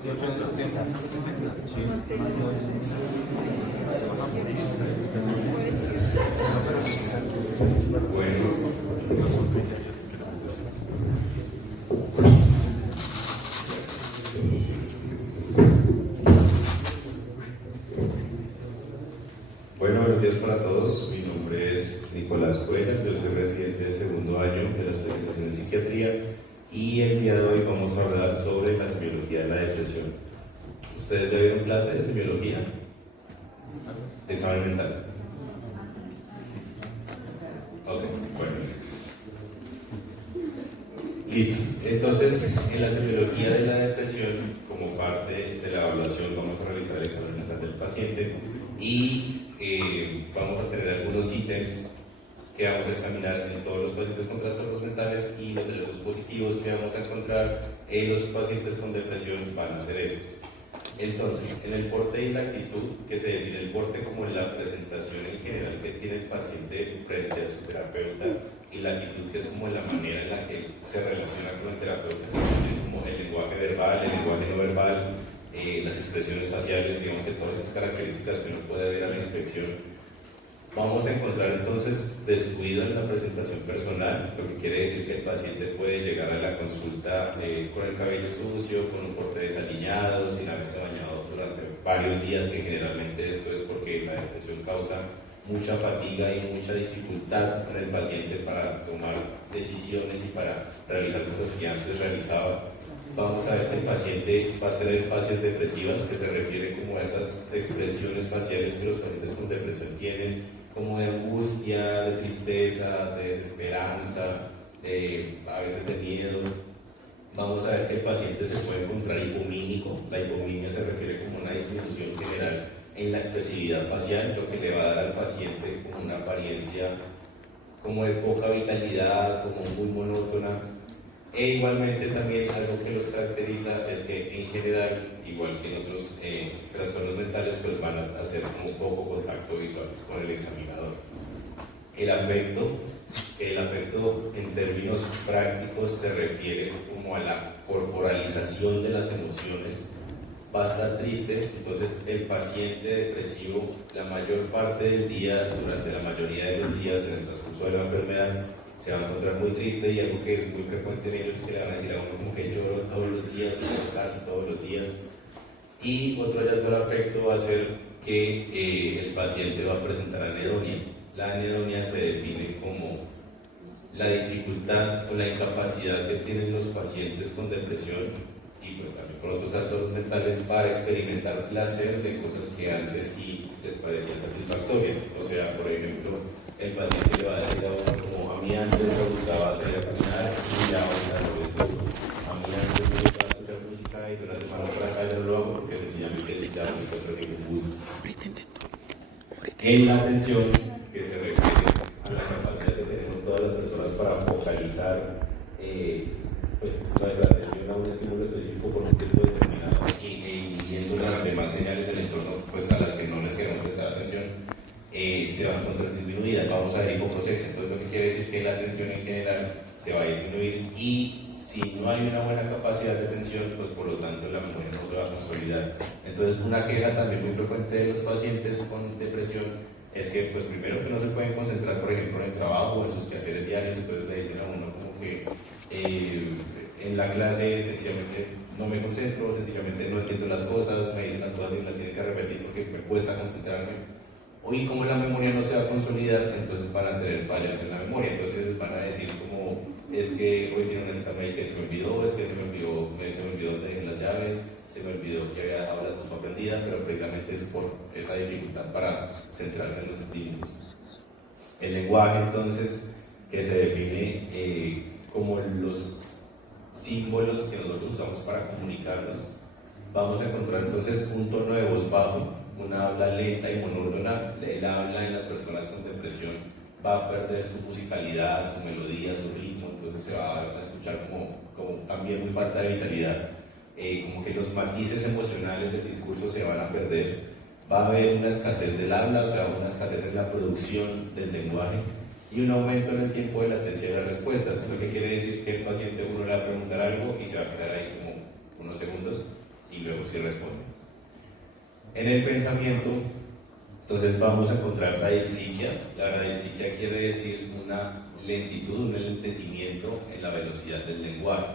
Bueno, buenos días para todos. Mi nombre es Nicolás Cuellar, yo soy residente de segundo año de la especialización en psiquiatría y el día de hoy vamos a hablar sobre la semiología de la depresión. ¿Ustedes ya vieron clase de semiología? ¿De examen mental? Ok, bueno, listo. Entonces, en la semiología de la depresión, como parte de la evaluación, vamos a realizar el examen mental del paciente y vamos a tener algunos ítems que vamos a examinar en todos los pacientes con trastornos mentales, y los hallazgos positivos que vamos a encontrar en los pacientes con depresión van a ser estos. Entonces, en el porte y la actitud, que se define el porte como la presentación en general que tiene el paciente frente a su terapeuta, y la actitud, que es como la manera en la que se relaciona con el terapeuta, como el lenguaje verbal, el lenguaje no verbal, las expresiones faciales, digamos que todas estas características que uno puede ver a la inspección. Vamos a encontrar entonces descuido en la presentación personal, lo que quiere decir que el paciente puede llegar a la consulta con el cabello sucio, con un porte desaliñado, sin haberse bañado durante varios días, que generalmente esto es porque la depresión causa mucha fatiga y mucha dificultad con el paciente para tomar decisiones y para realizar cosas que antes realizaba. Vamos a ver que el paciente va a tener fases depresivas, que se refieren como a estas expresiones faciales que los pacientes con depresión tienen, como de angustia, de tristeza, de desesperanza, a veces de miedo. Vamos a ver que el paciente se puede encontrar hipomínico. La hipominia se refiere como una disminución general en la expresividad facial, lo que le va a dar al paciente como una apariencia como de poca vitalidad, como muy monótona. E igualmente también algo que los caracteriza es que en general, igual que en otros trastornos mentales, pues van a hacer como poco contacto visual con el examinador. El afecto en términos prácticos se refiere como a la corporalización de las emociones. Va a estar triste, entonces el paciente depresivo la mayor parte del día, durante la mayoría de los días en el transcurso de la enfermedad, se va a encontrar muy triste, y algo que es muy frecuente en ellos es que le van a decir a uno como que lloro todos los días o casi todos los días. Y otro hallazgo del afecto va a ser que el paciente va a presentar anedonia. La anedonia se define como la dificultad o la incapacidad que tienen los pacientes con depresión y pues también con otros trastornos mentales para experimentar placer de cosas que antes sí les parecían satisfactorias. O sea, por ejemplo, el paciente le va a decir a uno como: a mí antes me gustaba salir a caminar y ya ahora no es duro. A mí antes me gustaba escuchar música y de una semana para acá ya no lo hago porque sencillamente ya no encuentro ningún gusto. En la atención, que se refiere a la capacidad que tenemos todas las personas para focalizar pues nuestra atención a un estímulo específico por un tiempo determinado y viendo las demás señales del entorno pues a las que no les queremos prestar atención, se va a encontrar disminuida. Vamos a ver hipoprosexia. Entonces, lo que quiere decir que la atención en general se va a disminuir, y si no hay una buena capacidad de atención, pues por lo tanto la memoria no se va a consolidar. Entonces, una queja también muy frecuente de los pacientes con depresión es que, pues primero, que no se pueden concentrar, por ejemplo, en el trabajo o en sus quehaceres diarios. Entonces le dicen a uno como que en la clase sencillamente no me concentro, sencillamente no entiendo las cosas, me dicen las cosas y me las tienen que repetir porque me cuesta concentrarme. Y como la memoria no se va a consolidar, entonces van a tener fallas en la memoria. Entonces van a decir como: es que hoy tiene una cita médica y se me olvidó, es que se me olvidó dónde dejé las llaves, se me olvidó que había dejado la estufa prendida, pero precisamente es por esa dificultad para centrarse en los estímulos. El lenguaje, entonces, que se define como los símbolos que nosotros usamos para comunicarnos. Vamos a encontrar entonces un tono de voz bajo, una habla lenta y monótona. El habla en las personas con depresión va a perder su musicalidad, su melodía, su ritmo, entonces se va a escuchar como también muy falta de vitalidad. Como que los matices emocionales del discurso se van a perder. Va a haber una escasez del habla, o sea, una escasez en la producción del lenguaje, y un aumento en el tiempo de latencia de las respuestas, lo que quiere decir que el paciente, uno le va a preguntar algo y se va a quedar ahí como unos segundos y luego si responde. En el pensamiento, entonces vamos a encontrar bradypsiquia. La bradypsiquia quiere decir una lentitud, un enlentecimiento en la velocidad del lenguaje.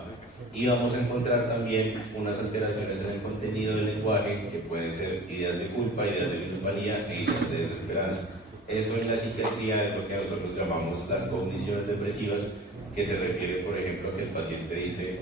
Y vamos a encontrar también unas alteraciones en el contenido del lenguaje que pueden ser ideas de culpa, ideas de minusvalía e ideas de desesperanza. Eso en la psiquiatría es lo que nosotros llamamos las cogniciones depresivas, que se refiere, por ejemplo, a que el paciente dice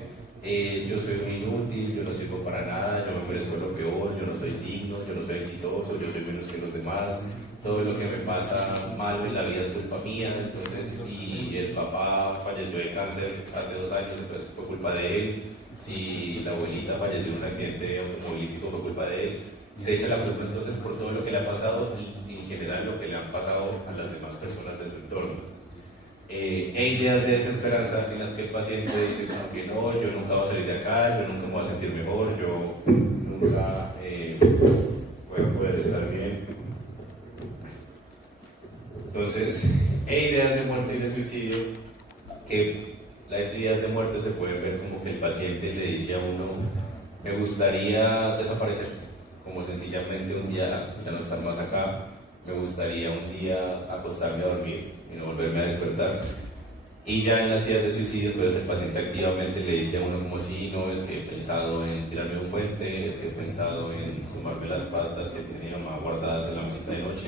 yo soy un inútil, yo no sirvo para nada, yo me merezco lo peor, yo no soy digno, yo no soy exitoso, yo soy menos que los demás, todo lo que me pasa mal en la vida es culpa mía. Entonces, si el papá falleció de cáncer hace 2 años, pues fue culpa de él. Si la abuelita falleció en un accidente automovilístico, fue culpa de él. Se echa la culpa entonces por todo lo que le ha pasado y en general lo que le han pasado a las demás personas de su entorno. Hay ideas de desesperanza en las que el paciente dice como que no, yo nunca voy a salir de acá, yo nunca me voy a sentir mejor, yo nunca voy a poder estar bien. Entonces, hay ideas de muerte y de suicidio, que las ideas de muerte se pueden ver como que el paciente le dice a uno, me gustaría desaparecer, como sencillamente un día ya no estar más acá, me gustaría un día acostarme a dormir y no volverme a despertar. Y ya en las ideas de suicidio, entonces el paciente activamente le dice a uno como si, no, es que he pensado en tirarme de un puente, es que he pensado en tomarme las pastas que tenía mi mamá guardadas en la mesita de noche,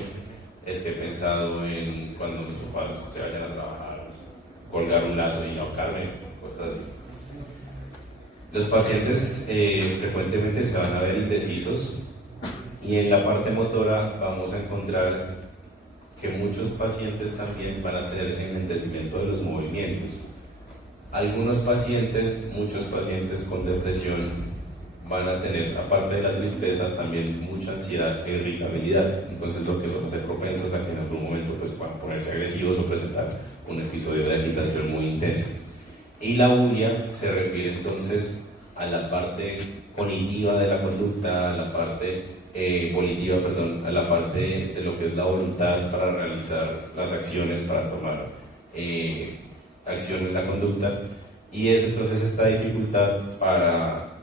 es que he pensado en cuando mis papás se vayan a trabajar, colgar un lazo y ahorcarme, cosas así. Los pacientes frecuentemente se van a ver indecisos, y en la parte motora vamos a encontrar que muchos pacientes también van a tener enlentecimiento de los movimientos. Algunos pacientes, muchos pacientes con depresión van a tener, aparte de la tristeza, también mucha ansiedad e irritabilidad. Entonces lo que los hace propensos a que en algún momento pues, puedan ponerse agresivos o presentar un episodio de agitación muy intensa. Y la bulia se refiere entonces a la parte cognitiva de la conducta, a la parte volitiva, a la parte de lo que es la voluntad para realizar las acciones, para tomar acción en la conducta, y es entonces esta dificultad para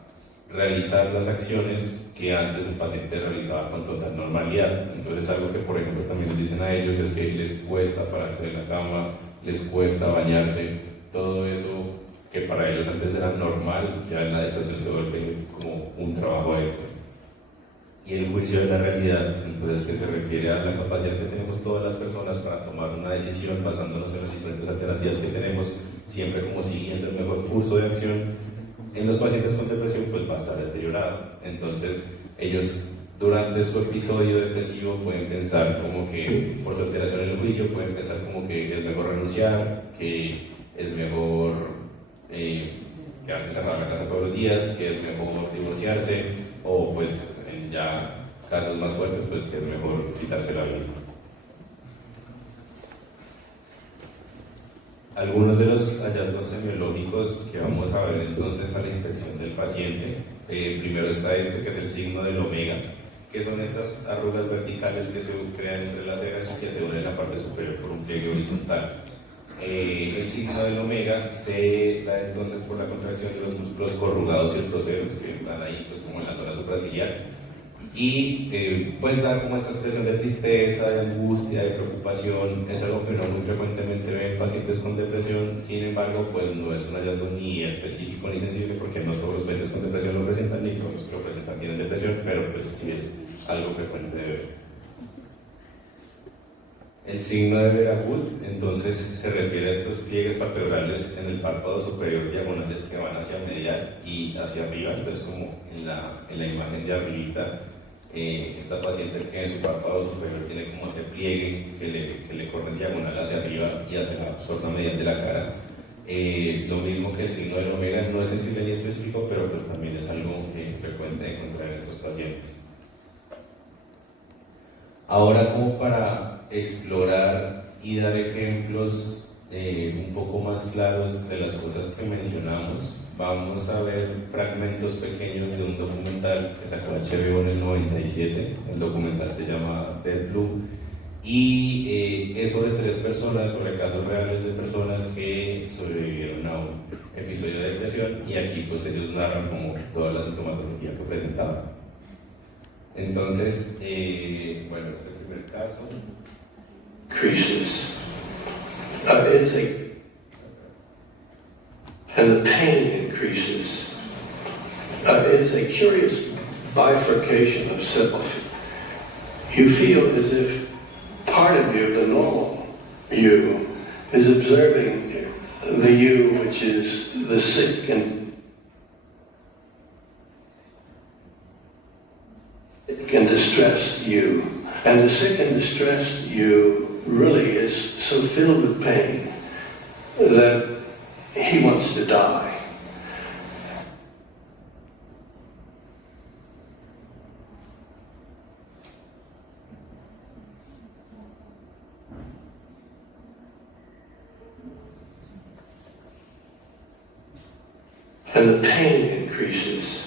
realizar las acciones que antes el paciente realizaba con total normalidad. Entonces algo que por ejemplo también les dicen a ellos es que les cuesta pararse de la cama, les cuesta bañarse, todo eso que para ellos antes era normal, ya en la depresión se vuelve como un trabajo extra. Y el juicio de la realidad, entonces, que se refiere a la capacidad que tenemos todas las personas para tomar una decisión basándonos en las diferentes alternativas que tenemos, siempre como siguiendo el mejor curso de acción. En los pacientes con depresión pues va a estar deteriorado. Entonces ellos durante su episodio depresivo pueden pensar como que, por su alteración en el juicio, pueden pensar como que es mejor renunciar, que es mejor quedarse encerrado en la casa todos los días, que es mejor divorciarse, o pues en ya casos más fuertes, pues que es mejor quitarse la vida. Algunos de los hallazgos semiológicos que vamos a ver entonces a la inspección del paciente, primero está este que es el signo del omega, que son estas arrugas verticales que se crean entre las cejas y que se unen en la parte superior por un pliegue horizontal. El signo del omega se da entonces por la contracción de los músculos corrugados y proceros que están ahí pues como en la zona supraciliar, y pues da como esta expresión de tristeza, de angustia, de preocupación. Es algo que uno muy frecuentemente ve en pacientes con depresión. Sin embargo, pues no es un hallazgo ni específico ni sensible, porque no todos los pacientes con depresión lo presentan, ni todos los que lo presentan tienen depresión, pero pues sí es algo frecuente de ver. El signo de Veragut entonces se refiere a estos pliegues palpebrales en el párpado superior diagonales que van hacia medial y hacia arriba. Entonces, como en la imagen de arribita, esta paciente que en su párpado superior tiene como ese pliegue que le corre diagonal hacia arriba y hacia la zona medial de la cara. Lo mismo que el signo del omega, no es sensible ni específico, pero pues también es algo frecuente de encontrar en estos pacientes. Ahora, como para explorar y dar ejemplos un poco más claros de las cosas que mencionamos, vamos a ver fragmentos pequeños de un documental que sacó HBO en el 97. El documental se llama Dead Blue y es sobre 3 personas, sobre casos reales de personas que sobrevivieron a un episodio de depresión, y aquí pues ellos narran como toda la sintomatología que presentaban. Entonces, bueno, este primer caso. Increases. And the pain increases. It's a curious bifurcation of self. You feel as if part of you, the normal you, is observing the you which is the sick and distressed you. And the sick and distressed you really is so filled with pain that he wants to die. And the pain increases.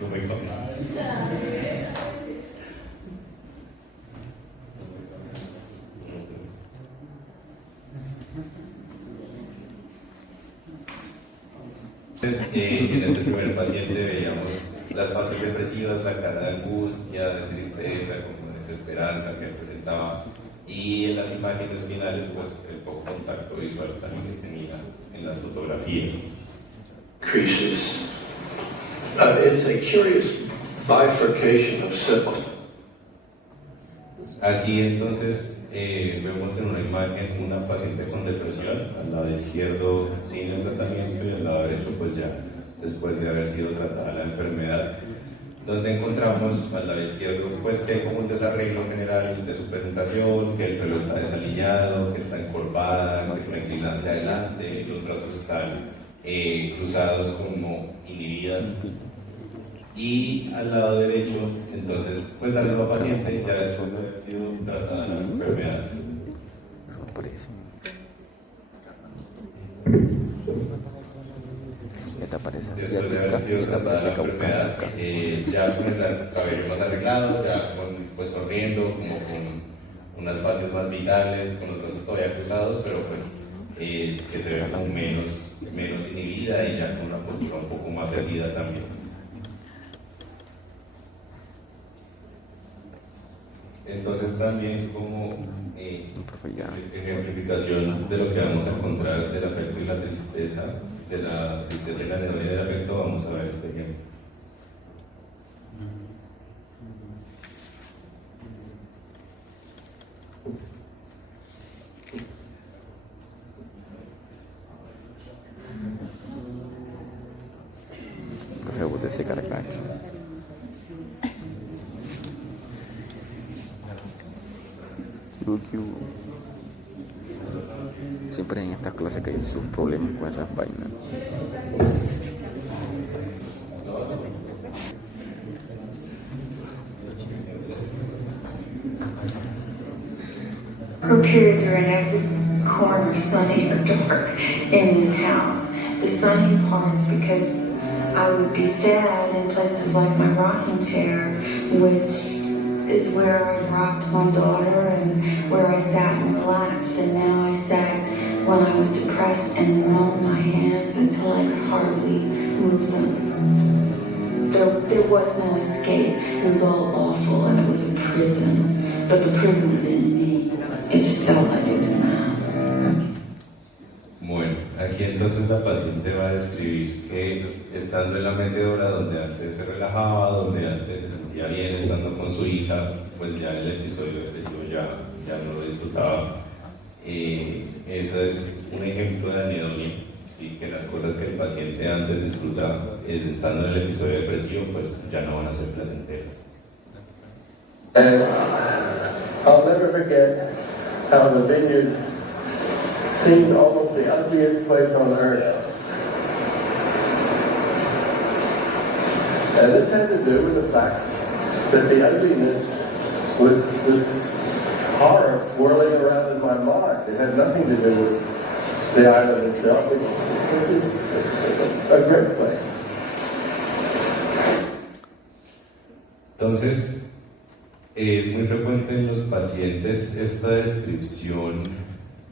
No me Entonces, en este primer paciente veíamos las fases depresivas, la cara de angustia, de tristeza, como de desesperanza que presentaba, y en las imágenes finales, pues el poco contacto visual también que tenía en las fotografías. Increases. It's a curious bifurcation of self. Aquí entonces vemos en una imagen una paciente con depresión, al lado izquierdo sin el tratamiento y al lado derecho pues ya después de haber sido tratada la enfermedad, donde encontramos al lado izquierdo pues que hay como un desarreglo general de su presentación, que el pelo está desaliñado, que está encorvada, que está inclinada hacia adelante, los brazos están cruzados como inhibidas. Y al lado derecho, entonces, pues la misma paciente ya después de haber sido tratada la enfermedad. Después de haber sido tratada la enfermedad, ya con el cabello más arreglado, ya pues sonriendo, como con unas fases más vitales, con los brazos todavía cruzados, pero pues que se ve como menos inhibida y ya con una postura un poco más erguida también. Entonces también como ejemplificación de lo que vamos a encontrar del afecto y la tristeza, de la tristeza y la alegría del afecto, vamos a ver este ejemplo. Eu vou descer cara aqui. Que sempre em esta classe que eu problema com essa vaina. For periods are in every corner, sunny or dark, in this house. The sunny parts because I would be sad in places like my rocking chair, which is where I rocked my daughter and where I sat and relaxed, and now I sat when I was depressed and numbed my hands until I could hardly move them. There was no escape. It was all awful and it was a prison, but the prison was in me. It just felt like it was in the house. Bueno, aquí entonces la paciente va a describir que estando en la mecedora donde antes se relajaba, donde antes se sentía bien estando con su hija, pues ya el episodio depresivo ya no lo disfrutaba. Ese es un ejemplo de anedonia, ¿sí? Que las cosas que el paciente antes disfrutaba estando en el episodio depresivo, pues ya no van a ser placenteras. And I'll never forget how the vineyard seemed almost the ugliest place on earth. And this had to do with the fact that the ugliness was this horror swirling around in my mind. It had nothing to do with the island itself, which is a great place. Entonces, es muy frecuente en los pacientes esta descripción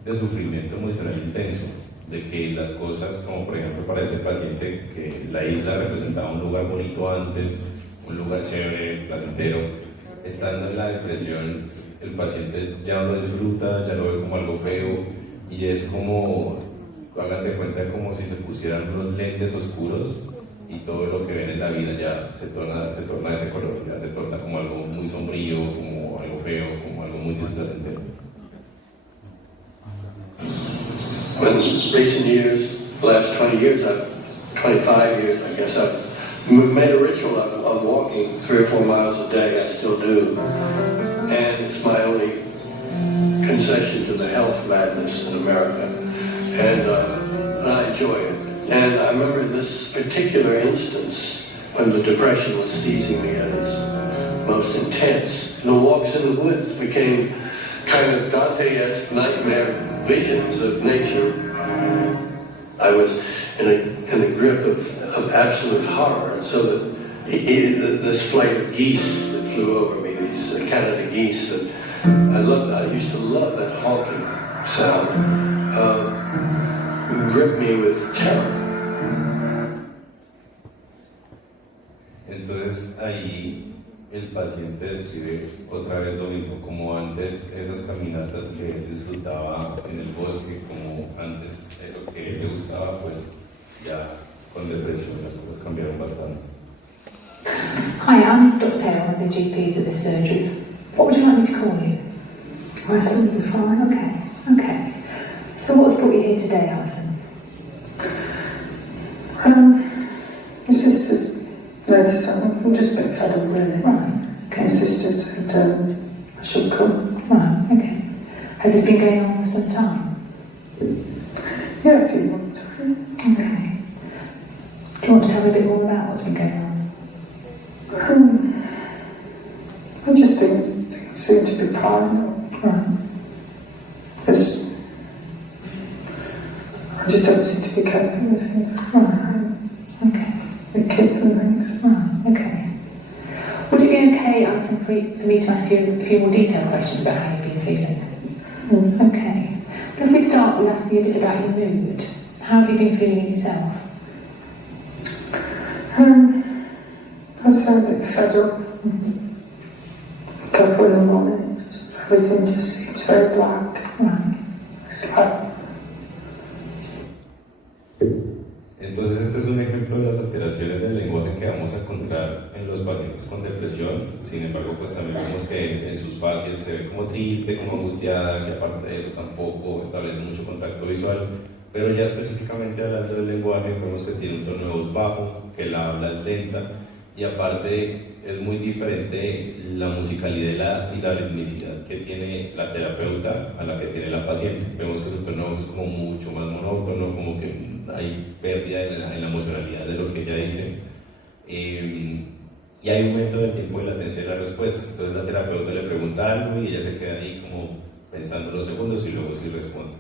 de sufrimiento emocional intenso, de que las cosas, como por ejemplo para este paciente, que la isla representaba un lugar bonito antes, un lugar chévere, placentero, estando en la depresión, el paciente ya no lo disfruta, ya lo ve como algo feo, y es como, hagan de cuenta, como si se pusieran unos lentes oscuros y todo lo que ven en la vida ya se torna de ese color, ya se torna como algo muy sombrío, como algo feo, como algo muy displacentero. In recent years, the last 25 years, I guess, I've made a ritual of walking 3 or 4 miles a day. I still do. And it's my only concession to the health madness in America. And I enjoy it. And I remember in this particular instance, when the depression was seizing me at its most intense, the walks in the woods became kind of Dante-esque nightmare visions of nature. I was in a grip of absolute horror, and so this flight of geese that flew over me, these Canada geese, that I used to love that honking sound, gripped me with terror. Entonces ahí el paciente describe otra vez lo mismo, como antes esas caminatas que él disfrutaba en el bosque, como antes eso que le gustaba, pues ya con depresión las cosas cambiaron bastante. Hi, I'm Dr. Taylor, one of the GPs at this surgery. What would you like me to call you? Alison will be fine. Okay. So what's brought you here today, Alison? My sister's noticed I'm just a bit fed up, really. Right, okay. My sister said I should come. Right, okay. Has this been going on for some time? Yeah, a few months, really. Okay. Do you want to tell me a bit more about what's been going on? I just think things seem to be piling up. Right. I just don't seem to be coping with things. Right. Okay. With kids and things. Right, okay. Would it be okay, Alison, for me to ask you a few more detailed questions about how you've been feeling? Okay. Well, if we start with asking you a bit about your mood, how have you been feeling yourself? I sound a bit fed up. Wake up in the morning, everything just seems very black. Right. It's like... Entonces este es un ejemplo de las alteraciones del lenguaje que vamos a encontrar en los pacientes con depresión. Sin embargo, pues también vemos que en sus fases se ve como triste, como angustiada, que aparte de eso tampoco establece mucho contacto visual. Pero ya específicamente hablando del lenguaje, vemos que tiene un tono de voz bajo, que la habla es lenta, y aparte es muy diferente la musicalidad y la ritmicidad que tiene la terapeuta a la que tiene la paciente. Vemos que su tono de voz es como mucho más monótono, como que hay pérdida en la emocionalidad de lo que ella dice, y hay un momento del tiempo de latencia de las respuestas. Entonces la terapeuta le pregunta algo y ella se queda ahí como pensando unos segundos y luego sí responde.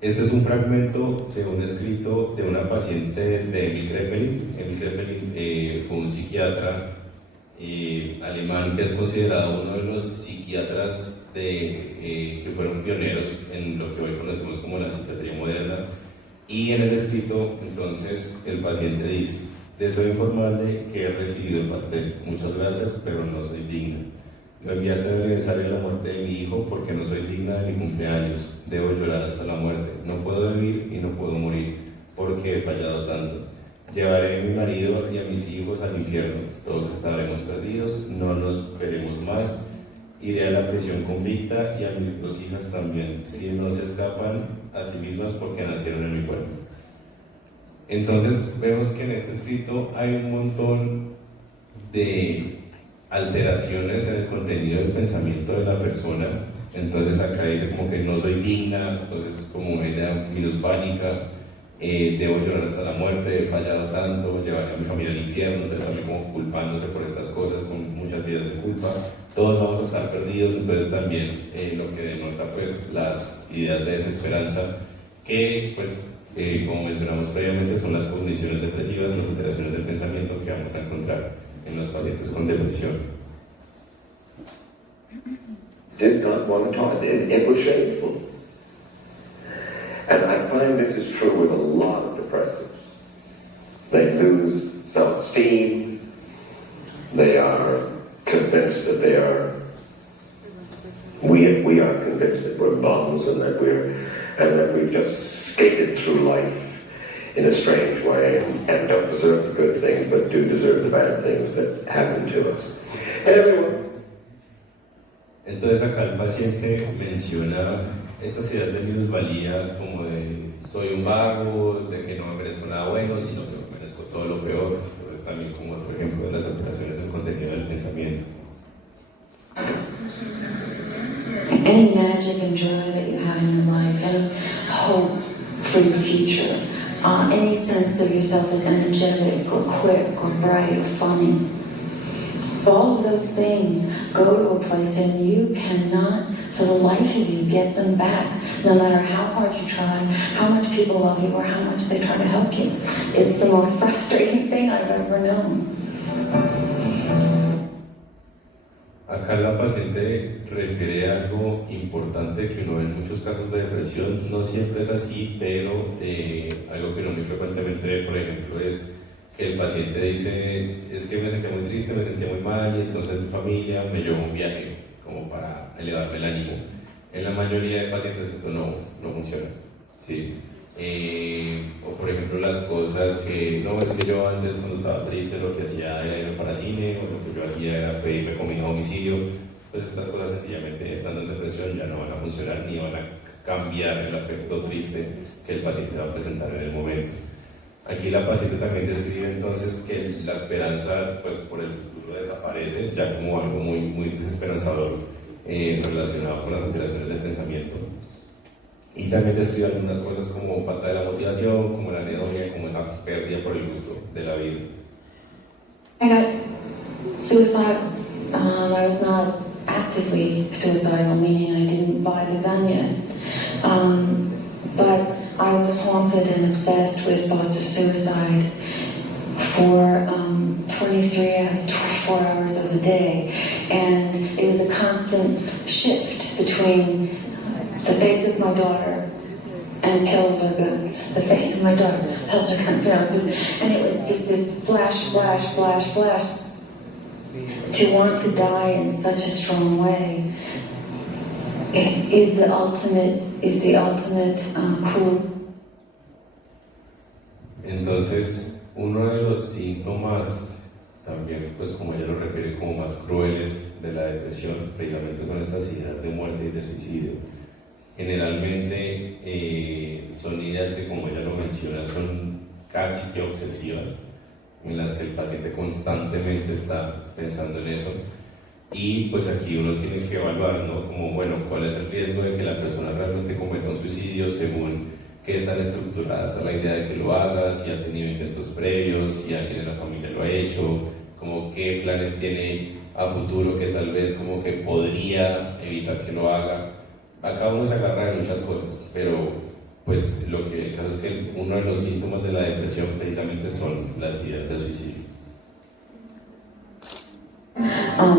Este es un fragmento de un escrito de una paciente de Emil Kraepelin. Emil Kraepelin fue un psiquiatra alemán que es considerado uno de los psiquiatras que fueron pioneros en lo que hoy conocemos como la psiquiatría moderna. Y en el escrito, entonces, el paciente dice: deseo informarle que he recibido el pastel, muchas gracias, pero no soy digna. Me enviaste el aniversario de la muerte de mi hijo porque no soy digna de mi cumpleaños. Debo llorar hasta la muerte. No puedo vivir y no puedo morir porque he fallado tanto. Llevaré a mi marido y a mis hijos al infierno. Todos estaremos perdidos, no nos veremos más. Iré a la prisión convicta y a mis 2 hijas también, si no se escapan a sí mismas porque nacieron en mi cuerpo. Entonces vemos que en este escrito hay un montón de alteraciones en el contenido del pensamiento de la persona. Entonces acá dice como que no soy digna, entonces como ella minusválica, debo llorar hasta la muerte, he fallado tanto, llevaré a mi familia al infierno. Entonces también como culpándose por estas cosas, con muchas ideas de culpa. Todos vamos a estar perdidos. Entonces también lo que denota pues las ideas de desesperanza que pues como mencionamos previamente son las cogniciones depresivas, las alteraciones del pensamiento que vamos a encontrar en los pacientes con depresión. Did not want to talk. It was shameful. And I find this is true with a lot of depressives. They lose self-esteem. They are convinced that they are. We are convinced that we're bums and that we've just skated through life in a strange way and don't deserve the good things, but do deserve the bad things that happen to us. Everyone. Entonces acá el paciente menciona estas ideas de minusvalía como de soy un vago, de que no me merezco nada bueno, sino que me merezco todo lo peor. Entonces también como otro ejemplo de las alteraciones del contenido del pensamiento. Any magic and joy that you have in your life, any hope for your future, any sense of yourself as energetic or quick or bright or funny. All of those things go to a place and you cannot, for the life of you, get them back, no matter how hard you try, how much people love you, or how much they try to help you. It's the most frustrating thing I've ever known. Acá la paciente refiere a algo importante que uno ve en muchos casos de depresión, no siempre es así, pero algo que uno muy frecuentemente ve, por ejemplo, es que el paciente dice, es que me sentía muy triste, me sentía muy mal, y entonces mi familia me llevó a un viaje como para elevarme el ánimo. En la mayoría de pacientes esto no funciona, ¿sí? O por ejemplo las cosas que, no, es que yo antes cuando estaba triste lo que hacía era irme para cine, o lo que yo hacía era pedirme comida a domicilio, pues estas cosas sencillamente estando en depresión ya no van a funcionar ni van a cambiar el afecto triste que el paciente va a presentar en el momento. Aquí la paciente también describe entonces que la esperanza pues, por el futuro desaparece, ya como algo muy desesperanzador relacionado con las alteraciones del pensamiento. Y también describe algunas cosas como falta de la motivación, como la anedonia, como esa pérdida por el gusto de la vida. I got suicidal. I was not actively suicidal, meaning I didn't buy the gun yet. But I was haunted and obsessed with thoughts of suicide for 24 hours of the day. And it was a constant shift between the face of my daughter and pills or guns. The face of my daughter, pills or guns. And it was just this flash. To want to die in such a strong way is the ultimate cruel. Entonces, uno de los síntomas también, pues como ella lo refiere, como más crueles de la depresión, precisamente son estas ideas de muerte y de suicidio. Generalmente son ideas que, como ella lo menciona, son casi que obsesivas, en las que el paciente constantemente está pensando en eso. Y pues aquí uno tiene que evaluar, ¿no? Como, bueno, cuál es el riesgo de que la persona realmente cometa un suicidio según qué tan estructurada está la idea de que lo haga, si ha tenido intentos previos, si alguien en la familia lo ha hecho, como qué planes tiene a futuro que tal vez como que podría evitar que lo haga. Acá uno se agarra de muchas cosas, pero pues el caso es que uno de los síntomas de la depresión precisamente son las ideas de suicidio.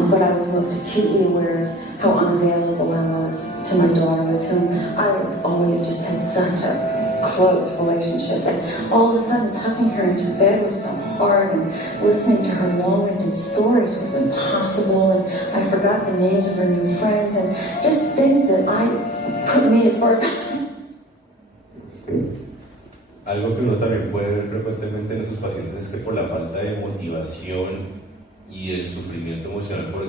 But I was most acutely aware of how unavailable I was to my daughter, with whom I always just had such a close relationship. And all of a sudden, tucking her into bed was so hard, and listening to her long-winded stories was impossible, and I forgot the names of her new friends, and just things that put me as far as Algo que uno también puede ver frecuentemente en sus pacientes es que por la falta de motivación y el sufrimiento emocional por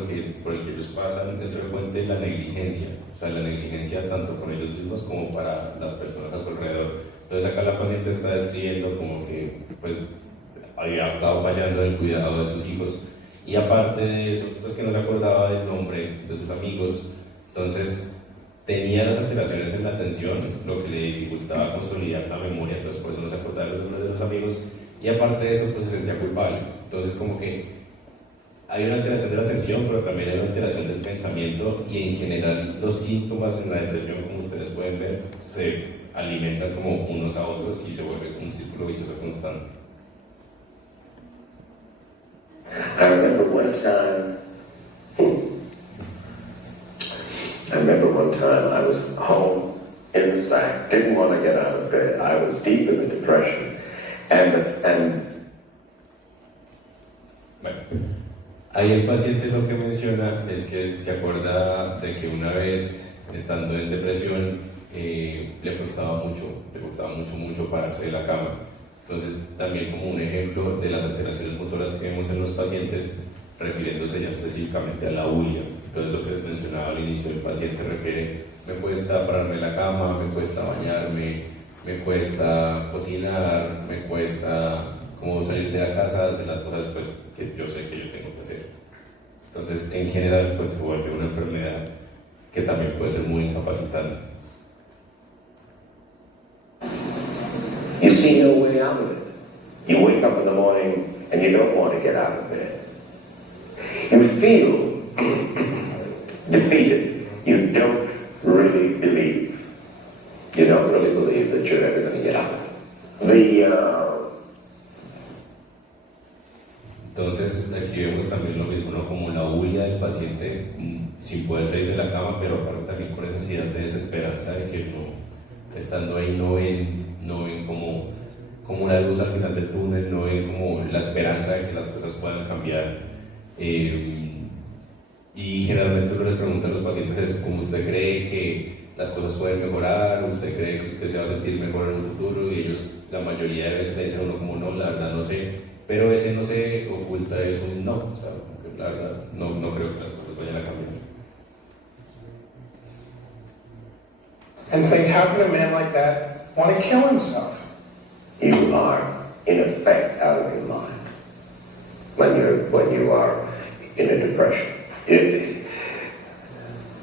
el que ellos pasan es frecuente la negligencia, o sea, la negligencia tanto con ellos mismos como para las personas a su alrededor. Entonces acá la paciente está describiendo como que pues había estado fallando en el cuidado de sus hijos, y aparte de eso, pues que no se acordaba del nombre de sus amigos, entonces tenía las alteraciones en la atención, lo que le dificultaba consolidar la memoria, entonces por eso no se acordaba los nombres de los amigos, y aparte de esto pues se sentía culpable. Entonces como que hay una alteración de la atención, pero también hay una alteración del pensamiento, y en general los síntomas en la depresión, como ustedes pueden ver, se alimentan como unos a otros y se vuelve un círculo vicioso constante. I remember one time I was home in the sack, didn't want to get out of bed. I was deep in the depression. Bueno, ahí el paciente lo que menciona es que se acuerda de que una vez estando en depresión le costaba mucho pararse de la cama. Entonces, también como un ejemplo de las alteraciones motoras que vemos en los pacientes, refiriéndose ya específicamente a la hulia. Entonces, lo que les mencionaba al inicio, el paciente refiere: me cuesta pararme de la cama, me cuesta bañarme, me cuesta cocinar, me cuesta como salir de la casa, hacer las cosas pues, que yo sé que yo tengo que hacer. Entonces, en general, pues se vuelve una enfermedad que también puede ser muy incapacitante. You see no way out of it. You wake up in the morning and you don't want to get out of bed. You feel defeated. You don't really believe that you're ever going to get out of it. Entonces, aquí vemos también lo mismo, ¿no? Como la hulia del paciente sin poder salir de la cama, pero aparte también con esa ansiedad de desesperanza de que no, estando ahí no ven como una luz al final del túnel, no ven como la esperanza de que las cosas puedan cambiar. Y generalmente uno les pregunta a los pacientes eso: ¿cómo usted cree que las cosas pueden mejorar? ¿Usted cree que usted se va a sentir mejor en un futuro? Y ellos la mayoría de veces le dicen a uno como: no, la verdad no sé. Pero ese no se oculta, es un no. O sea, la verdad no creo que las cosas vayan a cambiar. And think, how can a man like that want to kill himself? You are, in effect, out of your mind when you are in a depression.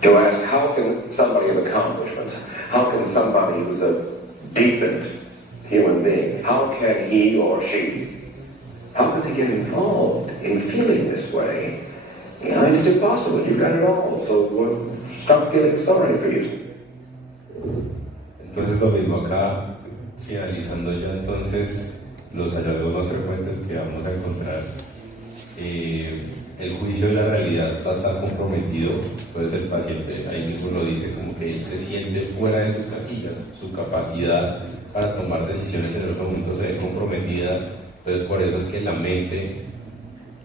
To ask, how can somebody of accomplishments, how can somebody who's a decent human being, how can he or she, how can they get involved in feeling this way? You know, it's impossible. You've got it all. So stop feeling sorry for you. Entonces lo mismo acá, finalizando ya entonces los hallazgos más frecuentes que vamos a encontrar. El juicio de la realidad va a estar comprometido. Entonces el paciente ahí mismo lo dice, como que él se siente fuera de sus casillas, su capacidad para tomar decisiones en otro momento se ve comprometida. Entonces por eso es que la mente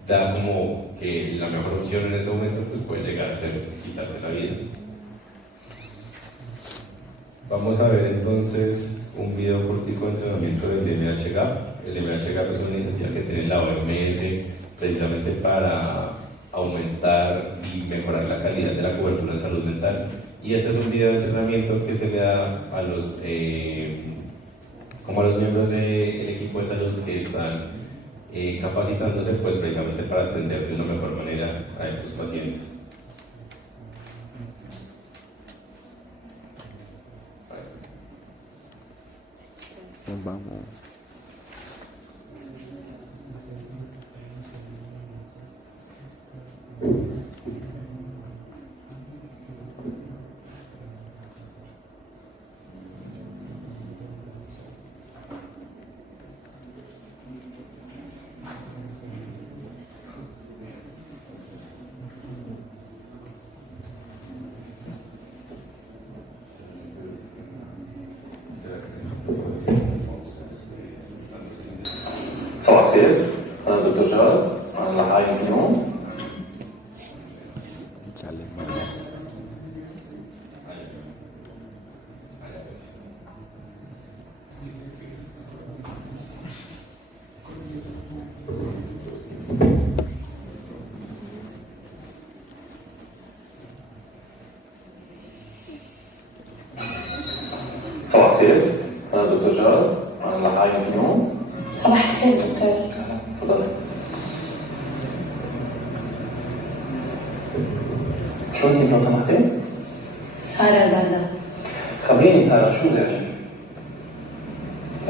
da como que la mejor opción en ese momento pues puede llegar a ser quitarse la vida. Vamos a ver entonces un video cortico de entrenamiento del MHGAP. El MHGAP es una iniciativa que tiene la OMS precisamente para aumentar y mejorar la calidad de la cobertura en salud mental. Y este es un video de entrenamiento que se le da a los miembros del equipo de salud que están capacitándose pues precisamente para atender de una mejor manera a estos pacientes. Vamos. صباح الخير، أنا دكتور جاد، أنا رح أعينك اليوم. صباح الخير، أنا دكتور جاد، أنا رح أعينك اليوم. صباح الخير دكتور. تفضل. شو اسمك لو سمحتي؟ سارة دادا. خبريني سارة، شو زعجك؟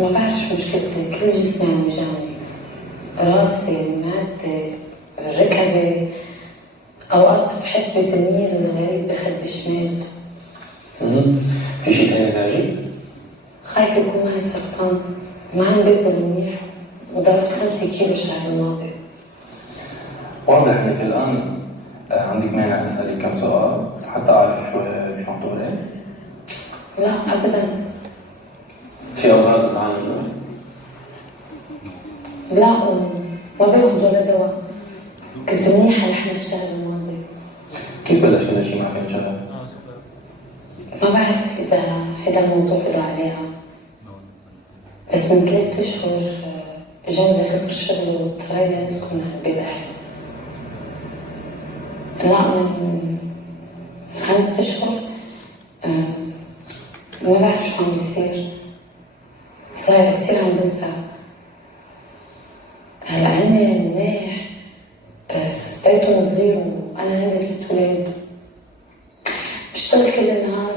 ما بعرف شو مشكلتي، كل جسمي عم يوجعني، راسي، معدتي، ركبي، أوقات بحس بتنميل غريب بخدي الشمال. في شيء ثاني زعجك؟ خايفة يكون معي سرطان، ما عم باكل منيح وضعفت 5 كيلو الشهر الماضي. واضح انك الان عندك مانع اسالك كم سؤال حتى اعرف شو عم تقولي؟ لا أبدا. في اولاد بتعاني منهم؟ لا ما باخذ ولا دواء. كنت منيحة لحد الشهر الماضي. كيف بلش هذا الشيء معك من شهر؟ ما بعرف إذا هذا الموضوع له عليها، بس من 3 أشهر جوزي خسر شغله واضطرينا نسكن ببيت أهله. لا من 5 أشهر ما بعرف شو عم بيصير، صاير كتير عم بنسى. هلا هن منيح بس بيتهم صغير وأنا عندي 3 أولاد. بشتغل كل النهار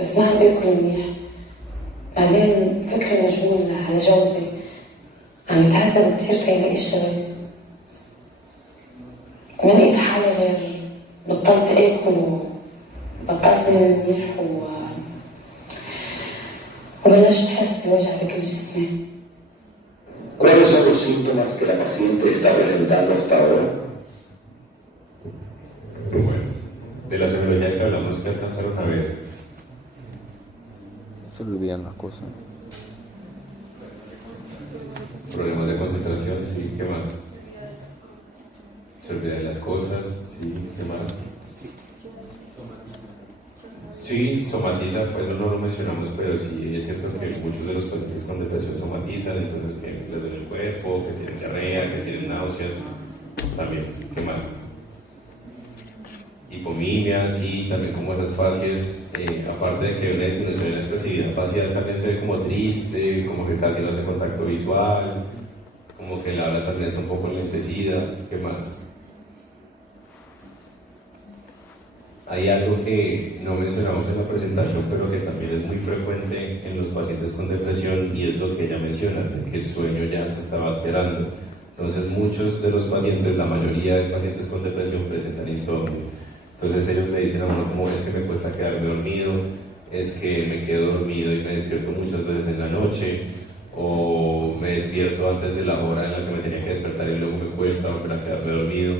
بس ما عم باكل منيح. بعدين فكري مشغول على جوزي، عم يتعذب كتير تيلاقي شغل. ما لقيت حالي غير بطلت اكل وبطلت نام منيح وبلشت احس بوجع بكل جسمي. ¿Cuáles son los síntomas que la paciente está presentando hasta ahora? Bueno, de la semiología que hablamos, que alcanzaron a ver. Se le olvidan las cosas. Problemas de concentración, sí, ¿qué más? Se olvida de las cosas, sí, ¿qué más? Sí, somatiza, pues eso no lo mencionamos, pero sí es cierto que muchos de los pacientes con depresión somatizan, entonces que les duele el cuerpo, que tienen diarrea, que tienen náuseas, también, ¿qué más? Hipomimia, sí, también como esas fases, aparte de que hay una disminución en la expresividad facial, también se ve como triste, como que casi no hace contacto visual, como que el habla también está un poco enlentecida, ¿qué más? Hay algo que no mencionamos en la presentación, pero que también es muy frecuente en los pacientes con depresión, y es lo que ella menciona, de que el sueño ya se estaba alterando. Entonces muchos de los pacientes, la mayoría de pacientes con depresión presentan insomnio. Entonces ellos le dicen a uno como es que me cuesta quedarme dormido, es que me quedo dormido y me despierto muchas veces en la noche, o me despierto antes de la hora en la que me tenía que despertar y luego me cuesta volver a quedarme dormido.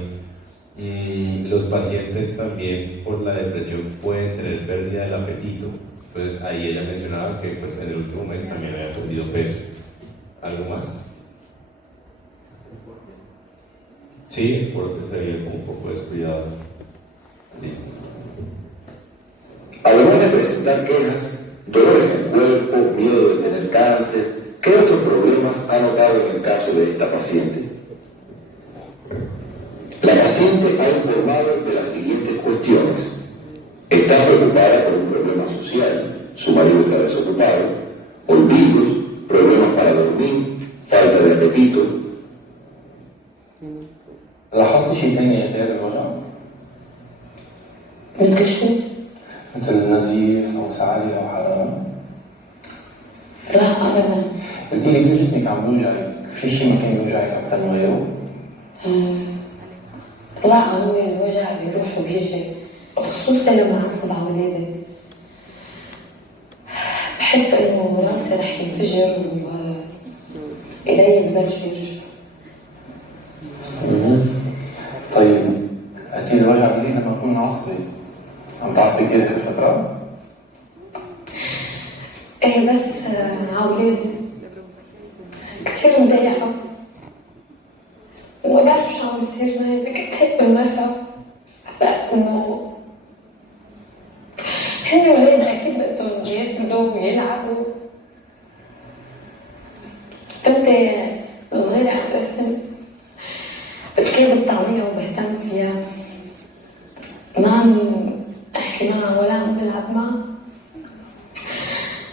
Los pacientes también por la depresión pueden tener pérdida del apetito. Entonces ahí ella mencionaba que pues, en el último mes también había perdido peso. ¿Algo más? Sí, el porte se veía como un poco descuidado. Listo. Además de presentar quejas, dolores en el cuerpo, miedo de tener cáncer, ¿qué otros problemas ha notado en el caso de esta paciente? La paciente ha informado de las siguientes cuestiones. Está preocupada por un problema social, su marido está desocupado, olvidos, problemas para dormir, falta de apetito. لاحظت شيء ثاني غير الوجع؟ مثل شو؟ مثل نزيف أو سعالي أو حرارة؟ لا أبدا. قلتي لي كل جسمك عم بيوجعك، في شيء ممكن يوجعك أكثر من غيره؟ لا هو الوجع بيروح وبيجي، خصوصا لما أعصب على ولادي. بحس إنه راسي رح ينفجر وإيدي ببلشوا يرجفوا. طيب قلتي لي الوجع بيزيد لما تكون معصبة، عم تعصبي كثير آخر فترة؟ إيه بس على ولادي كثير مضايقة وما بعرف شو عم بيصير معي. كنت هيك بالمرة هلا إنه هن ولاد أكيد بدهم ياكلوا ويلعبوا. بنتي الصغيرة عم ترسم بتكيد الطعمية وبهتم فيها، ما عم أحكي معها ولا عم بلعب معها.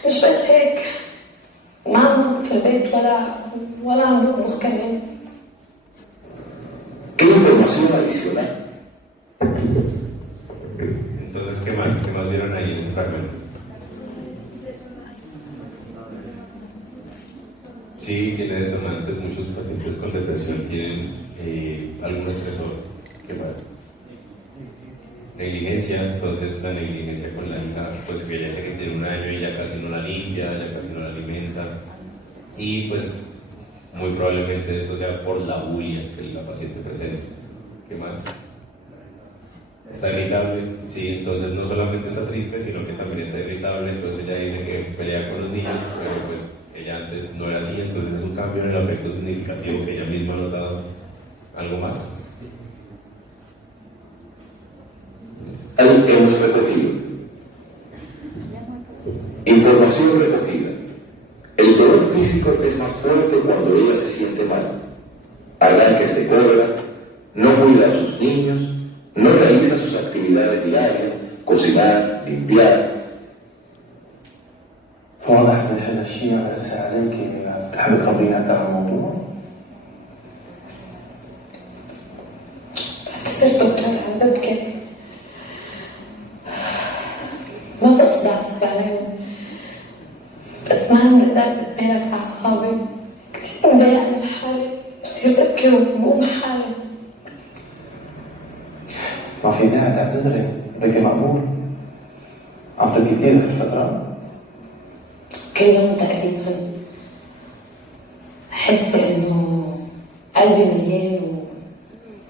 مش بس هيك، ما عم ننظف البيت ولا عم بطبخ كمان. ¿Qué información adicional? Entonces, ¿qué más? ¿Qué más vieron ahí en ese fragmento? Sí, tiene detonantes. Muchos pacientes con depresión tienen algún estresor. ¿Qué más? Negligencia. Entonces, la negligencia con la hija, pues que ya sé que tiene 1 año y ya casi no la limpia, ya casi no la alimenta. Y pues muy probablemente esto sea por la bulia que la paciente presenta. ¿Qué más? Está irritable, sí, entonces no solamente está triste, sino que también está irritable, entonces ella dice que pelea con los niños, pero pues ella antes no era así, entonces es un cambio en el afecto significativo que ella misma ha notado. ¿Algo más? Hemos recogido información recogida. El dolor físico es más fuerte cuando ella se siente mal. Arranques de cólera, no cuida a sus niños, no realiza sus actividades diarias, cocinar, limpiar. واضح باش هذا الشيء غير عليك تحب تخبرينا أكثر عن الموضوع؟ صرت دكتور عم ببكي ما بقصد أعصب عليهم بس ما عم بقدر أتمالك أعصابي كتير مضايقة من حالي بصير ببكي وبقوم حالي ما في داعي تعتذري، بكي مقبول. عم تبكي كثير في الفترة؟ كل يوم تقريبا بحس إنه قلبي مليان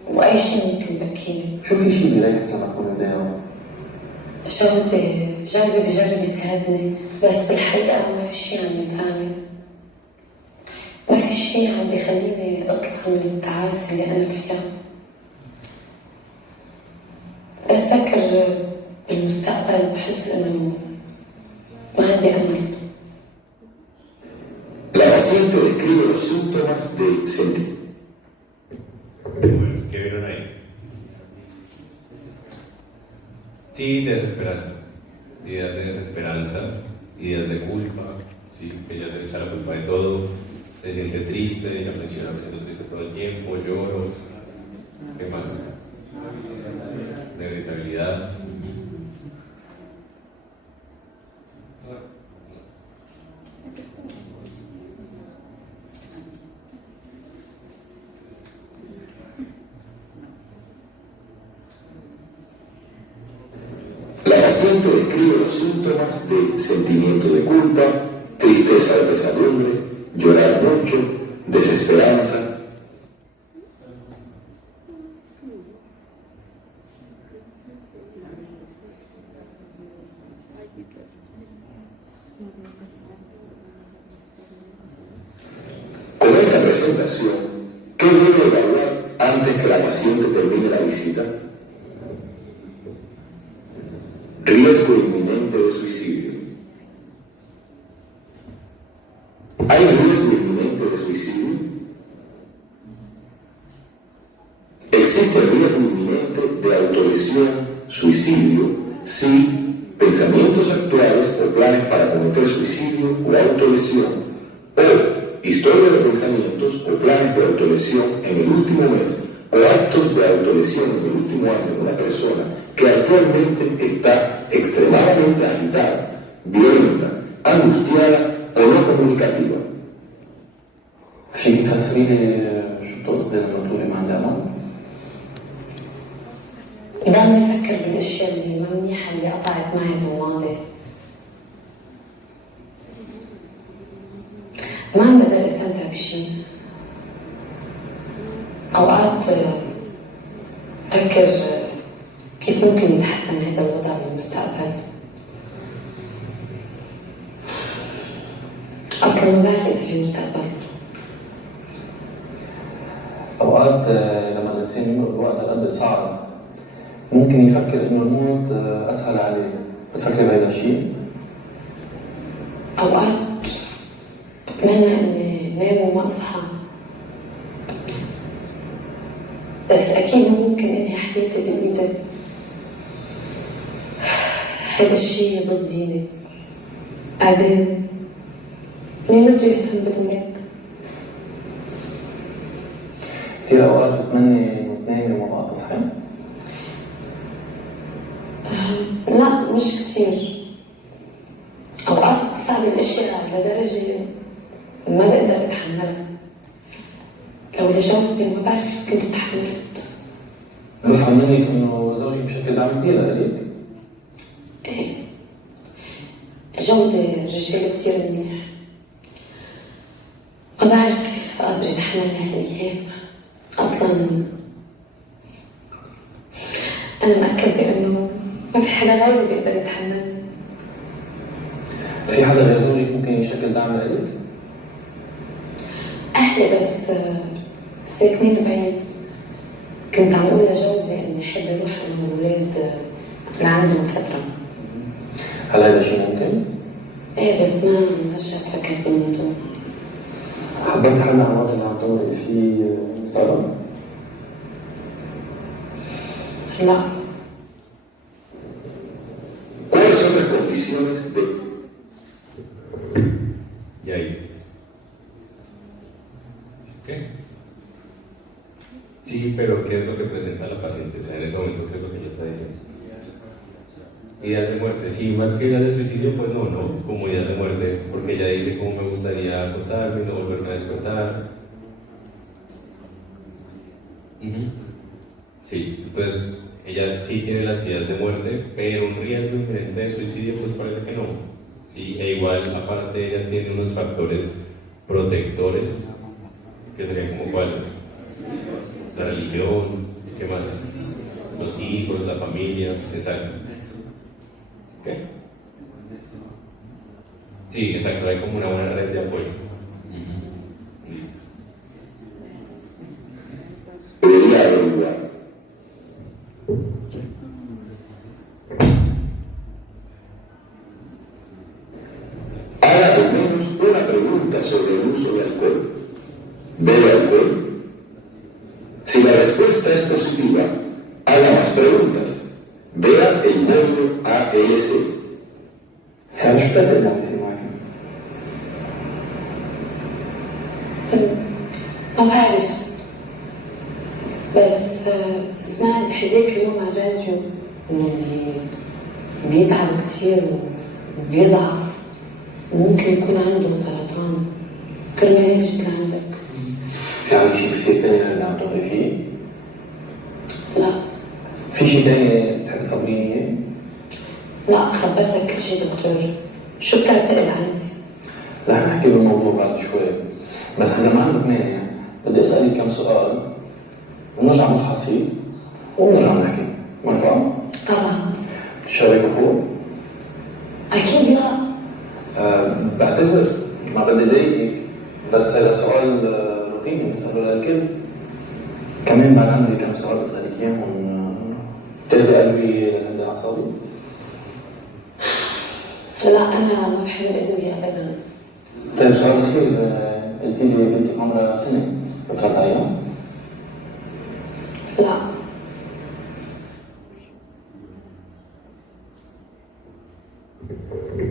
وأي شيء ممكن بكيني. شو في شيء بيريحك لما تكوني مضايقة؟ جوزي بيجرب يساعدني بس بالحقيقة ما في شيء عم ينفعني. ما في شيء عم بيخليني أطلع من التعاسة اللي أنا فيها. بس أفكر بالمستقبل بحس إنه ما عندي أمل. La paciente describe los síntomas de sentir. ¿Qué vieron ahí? Sí, desesperanza. Ideas de desesperanza, ideas de culpa, sí, que ella se echa la culpa de todo, se siente triste, ella menciona que se siente triste todo el tiempo, lloro. ¿Qué más? De irritabilidad. La paciente describe los síntomas de sentimiento de culpa, tristeza de pesadumbre, llorar mucho, desesperanza. Con esta presentación, ¿qué debe evaluar antes que la paciente termine la visita? Riesgo inminente de suicidio. ¿Hay riesgo inminente de suicidio? ¿Existe riesgo inminente de autolesión, suicidio, si pensamientos actuales o planes para cometer suicidio o autolesión, o historia de pensamientos o planes de autolesión en el último mes, o actos de autolesión en el último año de una persona que actualmente está extremadamente agitada, violenta, angustiada o no comunicativa? فيك تفسري لي شو بتقصدي لما تقولي ما عندي أمل؟ ضل أفكر بالأشياء اللي ما منيحة اللي قطعت معي بالماضي. ما عم بقدر استمتع بشيء. أوقات أفكر كيف ممكن يتحسن هذا الوضع بالمستقبل. أصلاً ما بعرف إذا في مستقبل. أوقات لما الإنسان يمر بوقت هالقد صعب ممكن يفكر إنه الموت أسهل عليه. بتفكري بهذا الشيء؟ أوقات بتمنى إني نام وما أصحى. بس أكيد ما ممكن إني حياتي بالإيد. هذا الشيء ضد ديني. بعدين مين بده يهتم بالموت؟ كثير أوقات بتمني إنه تنامي وما بقى تصحي؟ لا مش كتير. أوقات بتصعب الأشياء لدرجة ما بقدر أتحملها. لو لجوزي ما بعرف كيف كنت تحملت. بفهم منك إنه زوجك بشكل دعم كبير لإلك؟ إيه. جوزي رجال كتير منيح. ما بعرف كيف قادرة أتحمل هالأيام. أصلاً أنا مأكدة إنه ما في حدا غيري بيقدر يتحمل. في حدا غير زوجك ممكن يشكل دعم لإلك؟ أهلي بس ساكنين بعيد. كنت عم أقول لجوزي إني أحب أروح أنا والولاد لعندهم فترة. هل هذا شيء ممكن؟ إيه بس ما رجعت فكرت بالموضوع. خبرت حدا عن وضع اللي عم تمرقي فيه سارة؟ لا. ¿Cuáles son las condiciones de Y ahí. ¿Qué? Sí, pero ¿qué es lo que presenta la paciente? O sea, en ese momento, ¿qué es lo que ella está diciendo? Ideas de muerte, sí, más que ideas de suicidio, pues no, como ideas de muerte, porque ella dice cómo me gustaría acostarme y no volverme a despertar. Sí, entonces ella sí tiene las ideas de muerte, pero un riesgo inminente de suicidio, pues parece que no. Sí, e igual, aparte, ella tiene unos factores protectores, que serían como cuáles: la religión, ¿qué más? Los hijos, la familia, exacto. ¿Qué? Sí, exacto, hay como una buena red de apoyo. Listo. debería averiguar? Haga al menos una pregunta sobre el uso de alcohol. ¿Bebe alcohol? Si la respuesta es positiva, haga más preguntas. Vea el módulo ALC. سامي شو بتقدر يصير معك؟ ما بعرف بس سمعت هداك اليوم على الراديو إنه اللي بيتعب كتير وبيضعف ممكن يكون عنده سرطان. كرمال هيك جيت لعندك. في عندك شيء تفسير تاني اللي عم تقولي فيه؟ لا. في شيء تاني بتحب تخبريني اياه؟ لا خبرتك كل شيء دكتور. شو بتعتقد عندي؟ رح نحكي بالموضوع بعد شوي، بس إذا ما عندك مانع بدي أسألك كم سؤال ونرجع نفحصي ونرجع نحكي، موافقة؟ طبعا. بتشربي كحول؟ أكيد لا. بعتذر ما بدي ضايقك، بس هذا سؤال روتيني بنسأله للكل. كمان بعد عندي كم سؤال بسألك إياهم بتاخدي أدوية للهدى العصبي؟ لا أنا ما بحب الأدوية أبدا. طيب سؤال أخير، قلتي لي بنتك عمرها سنة، بترضعيها؟ لا.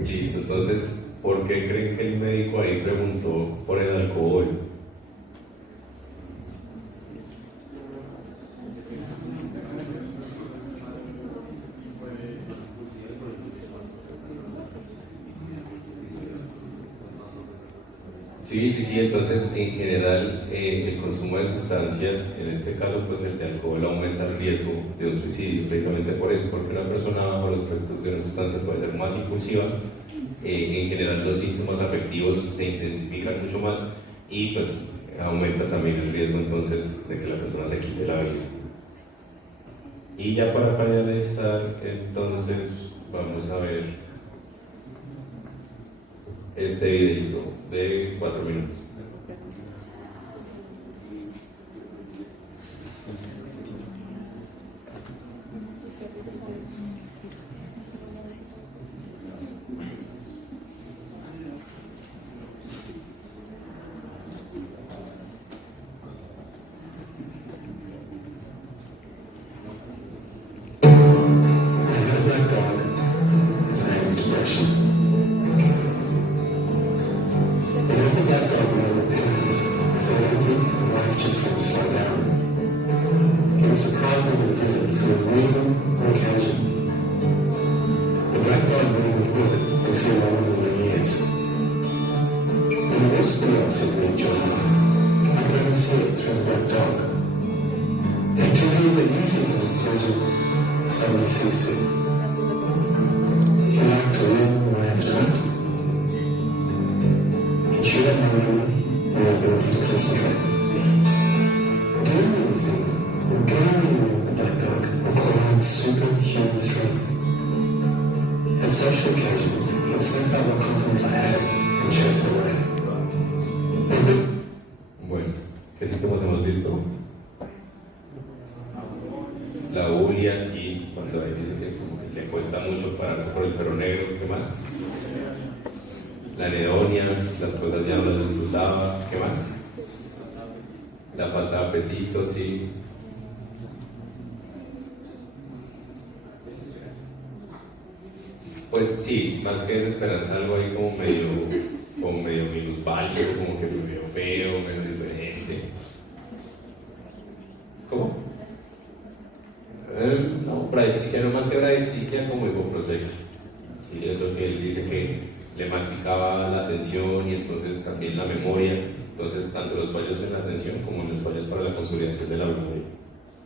Listo, entonces, ¿por qué creen que el médico ahí preguntó por el alcohol? Sí, entonces en general el consumo de sustancias, en este caso pues el de alcohol, aumenta el riesgo de un suicidio, precisamente por eso, porque una persona bajo los efectos de una sustancia puede ser más impulsiva, en general los síntomas afectivos se intensifican mucho más y pues aumenta también el riesgo entonces de que la persona se quite la vida. Y ya para finalizar, entonces vamos a ver este videito de 4 minutos. Suddenly ceased to. He liked to learn right after that. He chewed up my memory and my ability to concentrate. find superhuman strength. At social occasions, he'd sniff out what confidence I had and chase it away. Bueno, ¿qué síntomas hemos visto? La bulia, sí, cuando ahí dice que como que le cuesta mucho pararse por el perro negro, ¿qué más? La anedonia, las cosas ya no las disfrutaba, ¿qué más? La falta de apetito, sí. Pues sí, más que desesperanza, algo ahí como medio minusválido, como que medio feo, medio diferente. ¿Cómo? No, braipsiquia, no más que braipsiquia, como hipoprosexia. Sí, eso que él dice que le masticaba la atención y entonces también la memoria. Entonces, tanto los fallos en la atención como en los fallos para la consolidación de la memoria.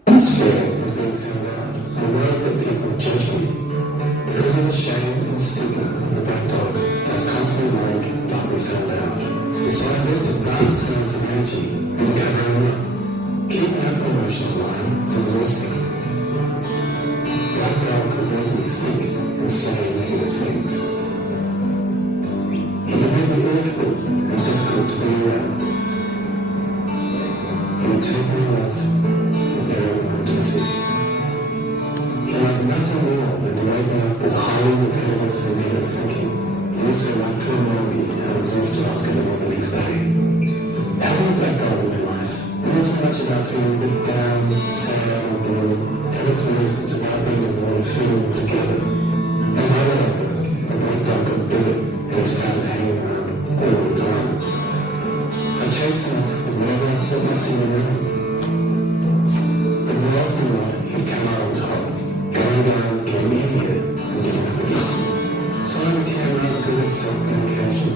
This fear was being found out. I worried that people would judge me. Because of the shame and stigma of the black dog, I was constantly worried about being found out. So I invested vast amounts of energy into covering up. Keeping up an emotional line is exhausting. Black dog could make me think and say negative things. He could make me irritable and difficult to be around. He would take my love and bury my intimacy. He loved nothing more than to wake me up with highly repetitive and negative thinking. He also liked to remind me how exhausted I was going to be the next day. Having a black dog in my life isn't so much about feeling a bit down, sad, or blue. At its worst, it's about being avoided feeling all together. As I got older, the black dog got bigger and it started hanging around all the time. I chased him off with whatever I thought might seem around. But more often than not, he'd come out on top. Going down became easier than getting up again. So I would carry around a good self-medication,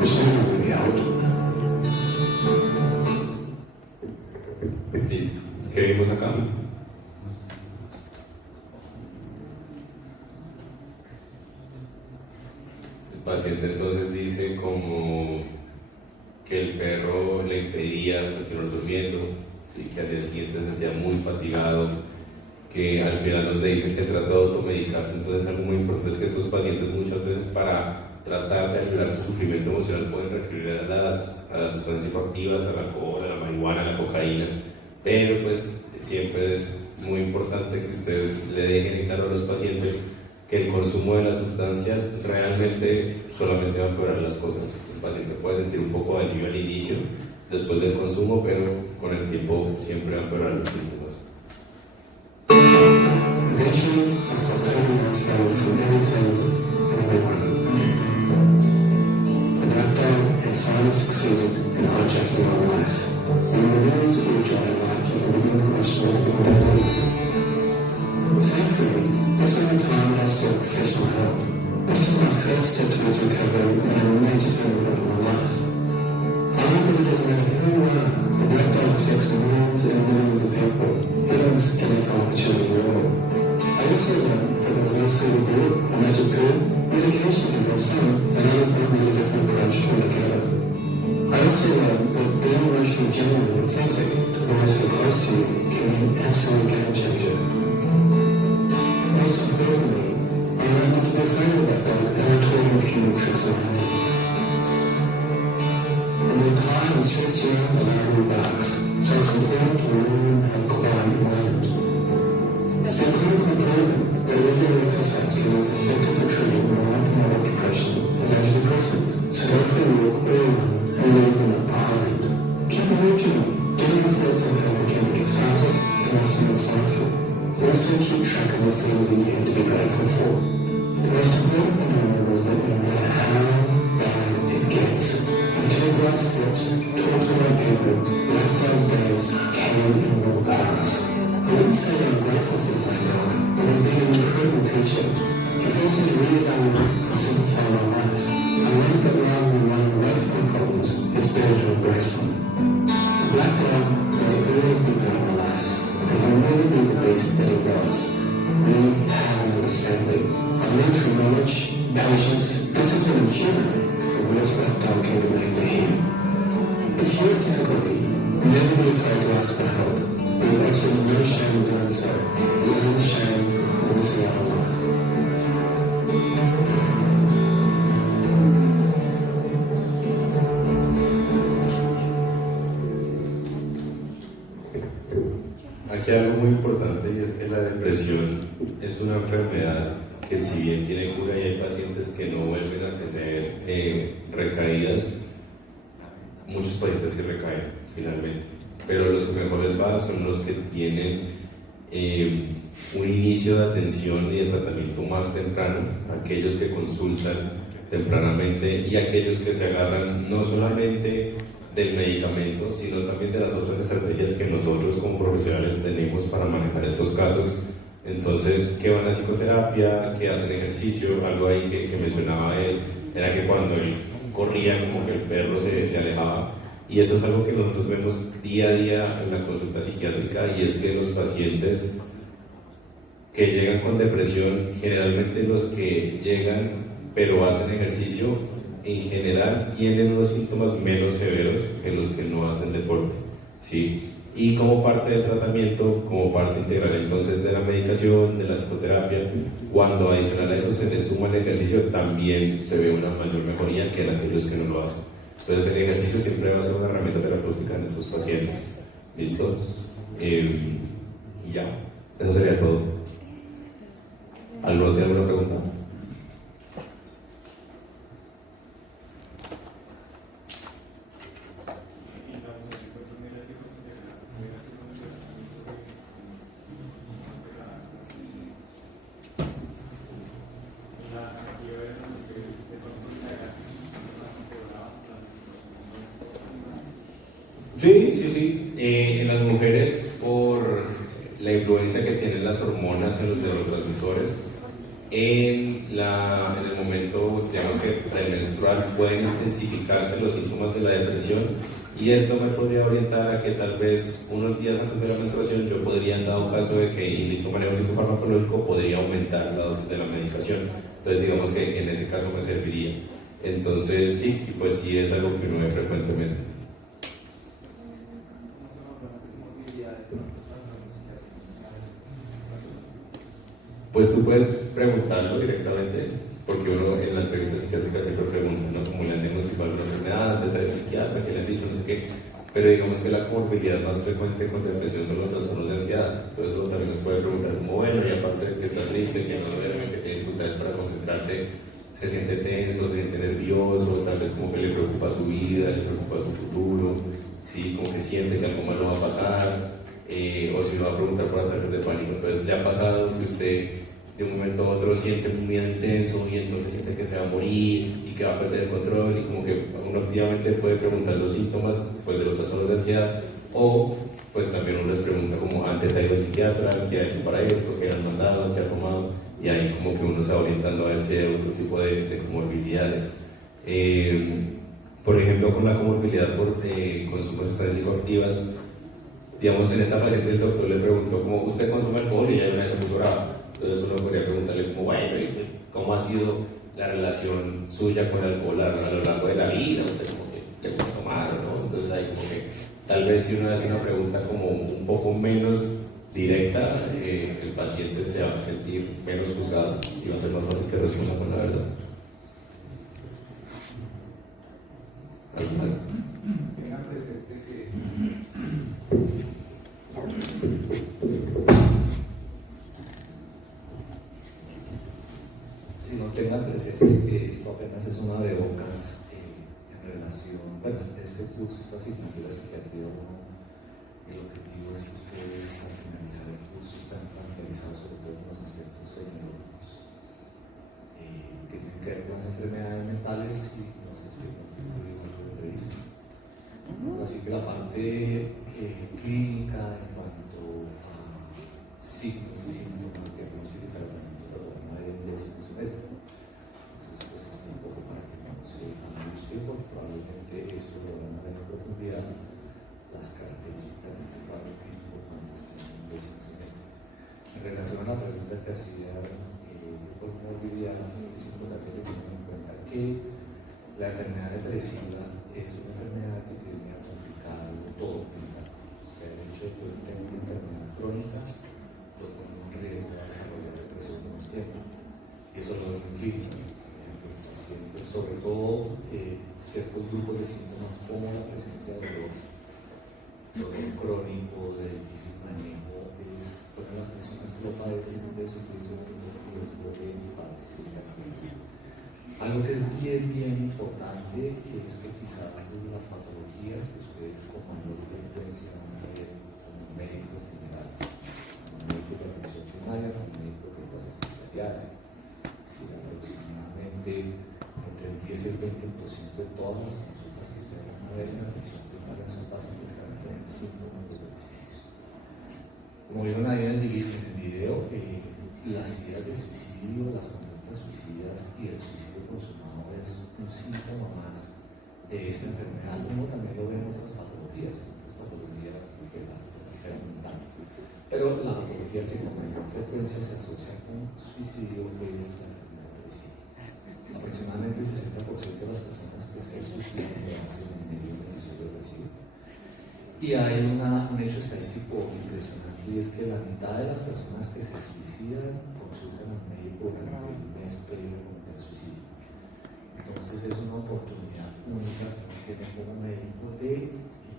which never really helped. Listo. ¿Qué vimos acá? El paciente entonces dice como que el perro le impedía continuar durmiendo, ¿sí? Que al día siguiente se sentía muy fatigado, que al final donde dicen que trató de automedicarse. Entonces algo muy importante es que estos pacientes muchas veces para tratar de aliviar su sufrimiento emocional pueden recurrir a las sustancias psicoactivas, al alcohol, a la marihuana, a la cocaína, pero pues siempre es muy importante que ustedes le dejen en claro a los pacientes que el consumo de las sustancias realmente solamente va a empeorar las cosas. El paciente puede sentir un poco de alivio al inicio, después del consumo, pero con el tiempo siempre va a empeorar los síntomas. Eventually, I felt totally isolated from everything and everyone. The black dog had finally succeeded in hijacking my life. When you lose your joy in life, you can begin to question what the point is. Thankfully, this was the time when I sought professional help. This was my first step towards recovery and a major turning point in my life. I learned that it doesn't matter who you are, the black dog affects millions and millions of people. It is an equal opportunity rule. I also learned that there was no silver bullet or magic pill. Medication can help some, and others might need a different approach altogether. I also learned that being emotionally genuine and authentic to those who are close to you can be an absolute game changer. Most importantly, I learned not to be afraid of that dog, and I taught him a few more tricks on him. The more tired and stressed you are, the louder he barks, so it's important to learn how to quiet your mind. It's been clinically proven that regular exercise can be as effective for treating mild depression as antidepressants, so go for a walk or a run and leave them behind. Keep a mood journal. Getting your thoughts on paper can be cathartic and often insightful. Also keep track of the things that you have to be grateful for. The most important thing to remember is that no matter how bad it gets, if you take right steps, talk to the right people, black dog days can and will pass. I wouldn't say that I'm grateful for the black dog, but he's been an incredible teacher. He forced me to reevaluate and simplify my life. I learned that rather than running away from my problems, it's better to embrace them. The black dog may always be part of my life, and he'll never be the beast that he was. We have an understanding. I've learned through knowledge, patience, discipline, and humor the worst black dog can relate to him. If you're in difficulty, never be afraid to ask for help. The There's absolutely no shame in doing so. The only shame is missing out on life. Aquí hay algo muy importante y es que la depresión es una enfermedad que si bien tiene cura y hay pacientes que no vuelven a tener recaídas, muchos pacientes sí recaen finalmente, pero los que mejor les va son los que tienen un inicio de atención y de tratamiento más temprano, aquellos que consultan tempranamente y aquellos que se agarran no solamente del medicamento, sino también de las otras estrategias que nosotros como profesionales tenemos para manejar estos casos. Entonces, que van a psicoterapia, que hacen ejercicio, algo ahí que mencionaba él, era que cuando él corría como que el perro se alejaba, y esto es algo que nosotros vemos día a día en la consulta psiquiátrica, y es que los pacientes que llegan con depresión, generalmente los que llegan pero hacen ejercicio, en general tienen unos síntomas menos severos que los que no hacen deporte, ¿sí? Y como parte del tratamiento, como parte integral entonces de la medicación, de la psicoterapia, cuando adicional a eso se le suma el ejercicio, también se ve una mayor mejoría que en aquellos que no lo hacen. Entonces el ejercicio siempre va a ser una herramienta terapéutica en estos pacientes. ¿Listo? Y ya, eso sería todo. ¿Alguno tiene alguna pregunta? Sí. En las mujeres, por la influencia que tienen las hormonas en los neurotransmisores, en el momento, digamos que premenstrual, pueden intensificarse los síntomas de la depresión, y esto me podría orientar a que tal vez unos días antes de la menstruación yo podría, en dado caso de que indique un manejo psicofarmacológico, podría aumentar la dosis de la medicación. Entonces digamos que en ese caso me serviría. Entonces sí, pues sí es algo que uno ve frecuentemente. Pues tú puedes preguntarlo directamente, porque uno en la entrevista psiquiátrica siempre pregunta, ¿no? Como le han diagnosticado alguna enfermedad, antes de psiquiatra, que le han dicho, no sé qué. Pero digamos que la comorbilidad más frecuente con depresión son los trastornos de ansiedad. Entonces uno también nos puede preguntar como, bueno, y aparte de que está triste, que no duerme, que tiene dificultades para concentrarse, se siente tenso, se siente nervioso, tal vez como que le preocupa su vida, le preocupa su futuro, ¿sí? Como que siente que algo malo va a pasar, o si uno va a preguntar por ataques de pánico. Entonces, ¿le ha pasado que usted de un momento a otro siente un miedo intenso y entonces siente que se va a morir y que va a perder el control, y como que uno activamente puede preguntar los síntomas pues de los trastornos de ansiedad, o pues también uno les pregunta como, antes ha ido al psiquiatra, qué ha hecho para esto, qué le han mandado, qué ha tomado, y ahí como que uno se va orientando a ver si hay otro tipo de comorbilidades. Por ejemplo, con la comorbilidad por consumo de sustancias psicoactivas, digamos, en esta paciente el doctor le preguntó como, ¿usted consume alcohol? Y ella una vez se puso brava. Entonces uno podría preguntarle como, bueno, ¿y pues cómo ha sido la relación suya con el alcohol a lo largo de la vida? ¿Usted como que le gusta tomar o no? Entonces ahí como que tal vez si uno hace una pregunta como un poco menos directa, el paciente se va a sentir menos juzgado y va a ser más fácil que responda con la verdad. ¿Algo más? Tengas presente que si no tengan presente que esto apenas es una de bocas en relación, bueno, este curso, esta asignatura psiquiatría 1, el objetivo es que ustedes al finalizar el curso estén familiarizados sobre todo con los aspectos neurológicos que tienen que ver con las enfermedades mentales, y no sé si incluir una entrevista. Así que la parte clínica en cuanto a signos y síntomas, diagnóstico y tratamiento lo van a ver en el 10º semestre. Entonces, pues esto un poco para que no se angustie, porque probablemente esto lo van a ver en profundidad, las características de este cuadro clínico cuando estén en el 10º semestre. En relación a la pregunta que hacía por comorbilidad, es importante que tengan en cuenta que la enfermedad depresiva es una enfermedad que tiene a complicar todo. O sea, el hecho de que tenga una enfermedad crónica, pues con un riesgo de desarrollar depresión con el tiempo. Y eso lo vemos en clínica, en pacientes, sobre todo ciertos grupos de síntomas como la presencia de dolor crónico, de difícil manejo, fueron las personas que lo padecen de sufrir un riesgo de padecer esta enfermedad. Algo que es bien importante es que quizás desde las patologías que ustedes con mayor frecuencia van a ver como médicos generales, como médicos de atención primaria, como médicos de otras especialidades, si aproximadamente entre el 10 y el 20% de todas las consultas que ustedes van a ver en atención primaria son pacientes que van a tener síntomas depresivos. Como vieron ahí en el video, las ideas de suicidio, las conductas suicidas y el suicidio consumado es un síntoma más de esta enfermedad, como también lo ven en otras patologías de la esfera mental. Pero la patología que con mayor frecuencia se asocia con suicidio es la enfermedad depresiva. Aproximadamente el 60% de las personas que se suicidan lo hacen en medio de un episodio depresivo. Y hay un hecho estadístico impresionante, y es que la mitad de las personas que se suicidan consultan al médico durante el mes previo al suicidio. Entonces es una oportunidad única que tiene como médico de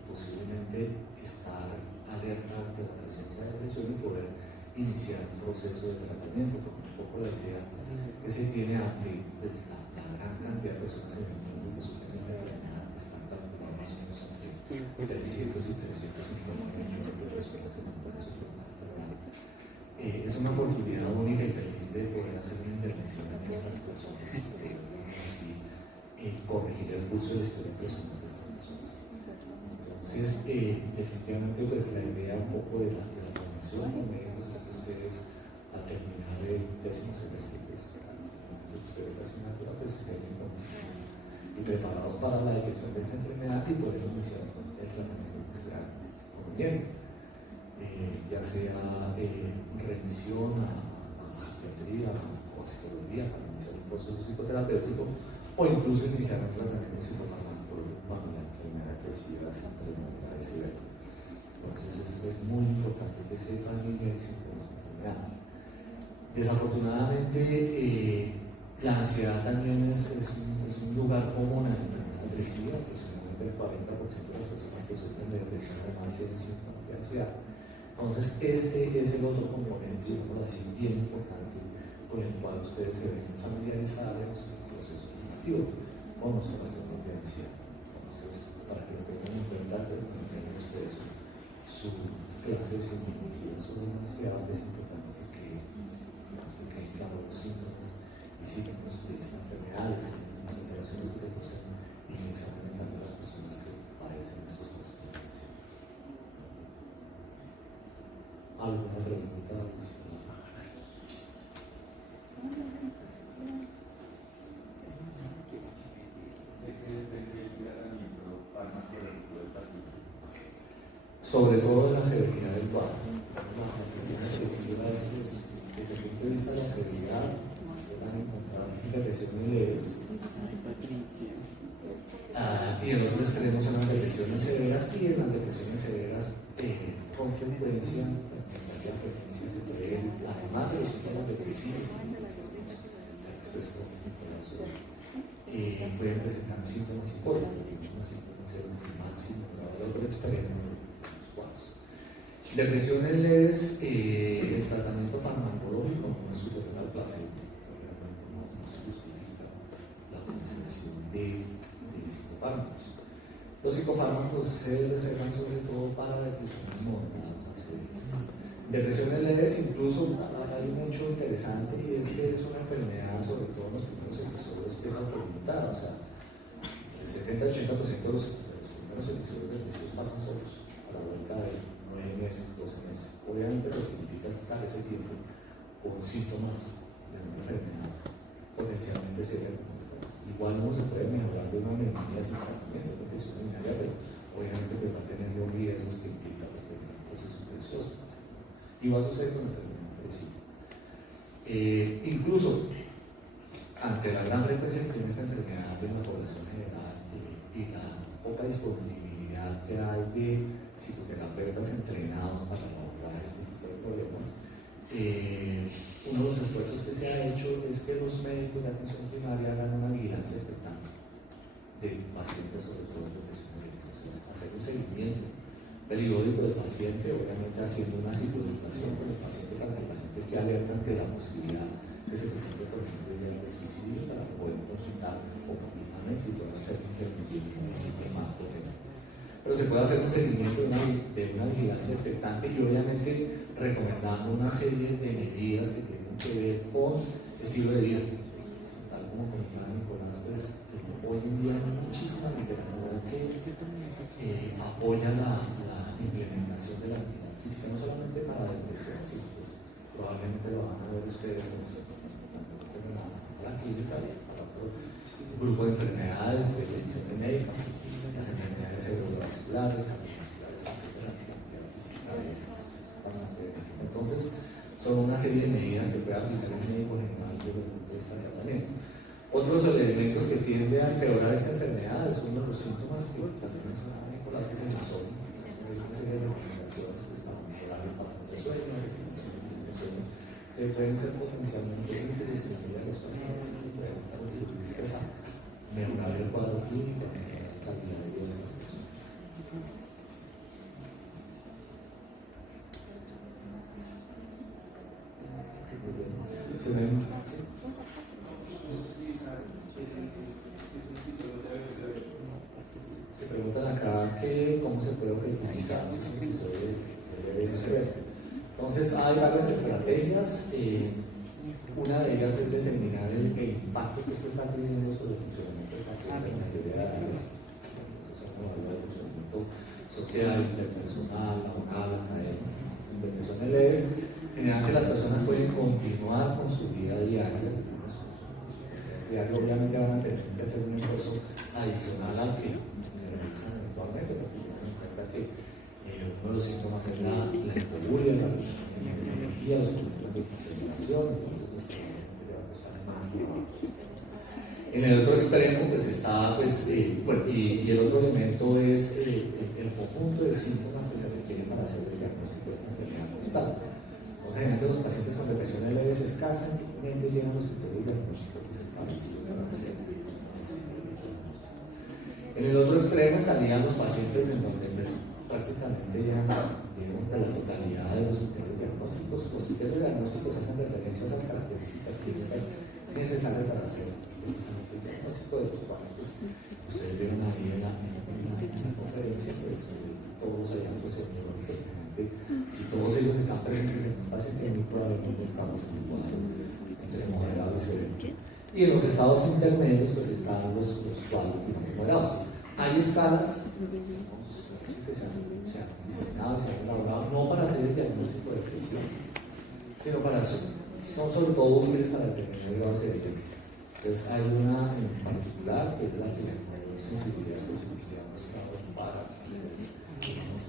posiblemente estar alerta ante la presencia de depresión y poder iniciar un proceso de tratamiento, porque un poco la idea que se tiene ante pues, la gran cantidad de personas en el mundo que sufren esta enfermedad, que están calculando más o menos entre 300 y 350 millones de personas que pueden sufrir esta enfermedad. Es una oportunidad única y feliz de poder hacer una intervención en estas personas, así corregir el curso de la historia personal de estas personas. Entonces, definitivamente pues, la idea un poco de la formación con médicos es que ustedes al terminar el 10º semestre, pues, ustedes la asignatura, pues estén en condiciones y preparados para la detección de esta enfermedad y poder iniciar el tratamiento que sea conveniente, ya sea remisión a psiquiatría o a psicología para iniciar un proceso psicoterapéutico o incluso iniciar un tratamiento psicofarmacológico cuando la enfermedad depresiva se enfermedad de severa. Entonces esto es muy importante que se familiaricen con esta enfermedad. Desafortunadamente la ansiedad también es un lugar común en la enfermedad depresiva, aproximadamente el 40% de las personas que sufren de depresión además tienen síntomas de ansiedad. Entonces este es el otro componente, digámoslo así, bien importante con el cual ustedes se deben familiarizar en su proceso formativo con los trastornos de ansiedad. Entonces, para que lo tengan en cuenta, pues mantengan ustedes su clase de psicología sobre la ansiedad, es importante que queden claros los síntomas y signos de esta enfermedad, las alteraciones que se producen en el examen mental de las personas que padecen estos trastornos de ansiedad. ¿Alguna pregunta adicional? Sobre todo la severidad del cuadro. La enfermedad depresiva es, desde el punto de vista de la severidad, van a encontrar depresiones leves. Y en otro extremo son las depresiones severas, y en las depresiones severas con frecuencia, la frecuencia se puede, además de los síntomas depresivos, pueden presentar síntomas psicóticos, pueden ser un máximo grado de extremo de los cuadros. Depresiones leves, el tratamiento farmacológico no es superior al placebo, realmente no se justifica la utilización de psicofármacos. Los psicofármacos se reservan sobre todo para depresiones moderadas a severas. Depresiones leves, incluso hay un hecho interesante, y es que es una enfermedad, sobre todo en los primeros episodios, que es autolimitada. O sea, el 70 y 80% de los primeros episodios depresivos pasan solos, a la vuelta de 9 meses, 12 meses. Obviamente, lo significa estar ese tiempo con síntomas de una enfermedad potencialmente severa como esta. Igual no se puede mejorar de una neumonía sin tratamiento de infección urinaria, pero obviamente pues, va a tener los riesgos que implica pues, tener un proceso infeccioso. Y va a suceder con la enfermedad depresiva. Incluso ante la gran frecuencia que tiene esta enfermedad en la población general y la poca disponibilidad que hay de psicoterapeutas entrenados para abordar este tipo de uno de los esfuerzos que se ha hecho es que los médicos de atención primaria hagan una vigilancia expectante de pacientes, sobre todo de depresión y hacer un seguimiento periódico del paciente, obviamente haciendo una psicoeducación con el paciente para que el paciente esté alerta ante la posibilidad que se presente, por ejemplo, ideas de suicidio, para poder consultar oportunamente y poder hacer intervención más potente. Pero se puede hacer un seguimiento de una vigilancia expectante y obviamente recomendando una serie de medidas que tienen que ver con estilo de vida. Tal como comentaba Nicolás, pues hoy en día hay muchísima literatura que apoya la implementación de la actividad física, no solamente para la depresión, sino pues probablemente lo van a ver ustedes en la clínica, para otro grupo de enfermedades, de condiciones médicas, las enfermedades cerebrovasculares, cardiovasculares, etc. La actividad física es bastante benéfica. Entonces, son una serie de medidas que puede aplicar el médico general desde el punto de vista del tratamiento. Otros elementos que tienden a empeorar esta enfermedad son uno de los síntomas que también mencionaba Nicolás, que es el insomnio. Hay una serie de recomendaciones pues, para mejorar el patrón de sueño, que pueden ser potencialmente útiles en la vida de los pacientes y que pueden contribuir a mejorar el cuadro clínico y mejorar la calidad de vida de estas personas. ¿Se ven? ¿Sí? Se preguntan acá cómo se puede objetivizar si es un episodio de severo. Entonces hay varias estrategias. Una de ellas es determinar el impacto que esto está teniendo sobre el funcionamiento del paciente en la mayoría de áreas. Entonces son el funcionamiento social, interpersonal, laboral, académico. En depresiones leves, generalmente las personas pueden continuar con su vida diaria, obviamente van a tener que hacer un esfuerzo adicional al que realizan eventualmente, porque tienen en cuenta que uno de los síntomas es la hipoburia, la reducción de energía, los problemas de concentración, entonces pues probablemente le va a costar más trabajo. En el otro extremo pues está, y el otro elemento es el conjunto de síntomas que se requieren para hacer el diagnóstico de esta enfermedad como tal. Entonces, generalmente los pacientes con depresiones leves escasamente llegan los criterios diagnósticos que se establecen para hacer el diagnóstico. En el otro extremo estarían los pacientes en donde prácticamente llegan de la totalidad de los criterios diagnósticos. Los criterios diagnósticos hacen referencia a esas características clínicas necesarias para hacer precisamente el diagnóstico, de los cuales ustedes vieron ahí en la conferencia, pues todos los hallazgos neurológicos. Si todos ellos están presentes en un paciente, muy probablemente estamos en un cuadro entre moderado y severo. Y en los estados intermedios, pues están los cuadros moderados. Hay escalas que se han diseñado, se han elaborado, no para hacer el diagnóstico de depresión, sino son sobre todo útiles para determinar el grado de severidad. Entonces, hay una en particular que es la que le da sensibilidad especializada para hacer, digamos,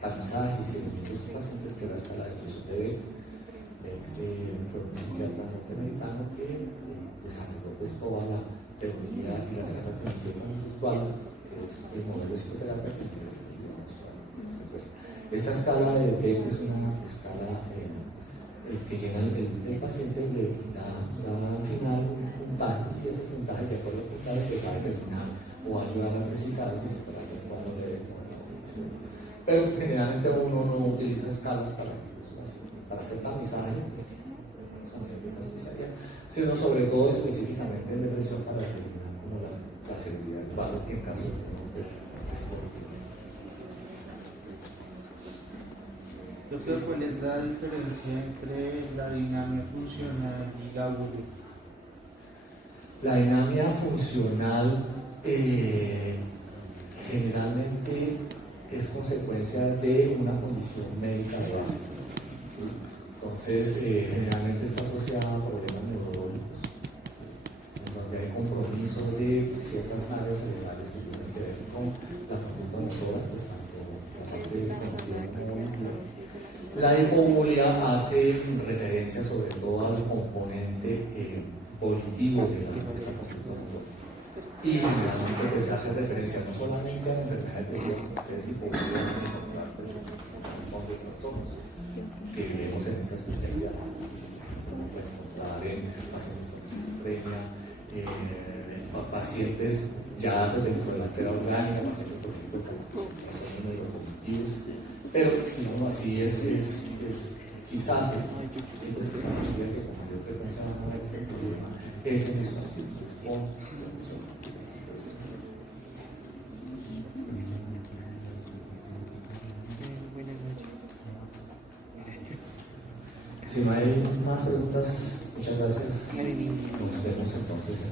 tamizaje y seguimiento de estos pacientes, que es la escala de depresión de un psiquiatra norteamericano que desarrolló pues toda la teoría y la terapia cognitiva conductual, que es el modelo de psicoterapia que pues, esta escala de B, que es una escala que llena el paciente, le da al final un puntaje, y ese puntaje, de acuerdo al puntaje, que va a determinar o ayudar a precisar si se trata de un cuadro de pero generalmente uno no utiliza escalas para hacer tamizaje, sino sobre todo específicamente en depresión para determinar como la seguridad del cuadro en caso de que Doctor, ¿cuál es la diferencia entre la dinamia funcional y la URI? La dinamia funcional generalmente es consecuencia de una condición médica de base. ¿Sí? Entonces, generalmente está asociada a problemas neurológicos, ¿sí? En donde hay compromiso de ciertas áreas cerebrales que tienen que ver con la conducta motora, pues tanto la parte de cognitiva como cognitiva. La hipomuria hace referencia sobre todo al componente volitivo de la respuesta conductual. Y finalmente pues, hace referencia no solamente a la enfermedad depresiva, que ustedes hipomuria van a encontrar pues, con de trastornos que vemos en esta especialidad. Como puede encontrar en pacientes con esquizofrenia, pacientes ya dentro de la esfera orgánica, pacientes por ejemplo con trastornos neurocognitivos, pero digamos así es quizás el tipo de esquizofrenia que con mayor frecuencia van a este problema es en los pacientes con depresión. Si no hay más preguntas, muchas gracias. Nos vemos entonces en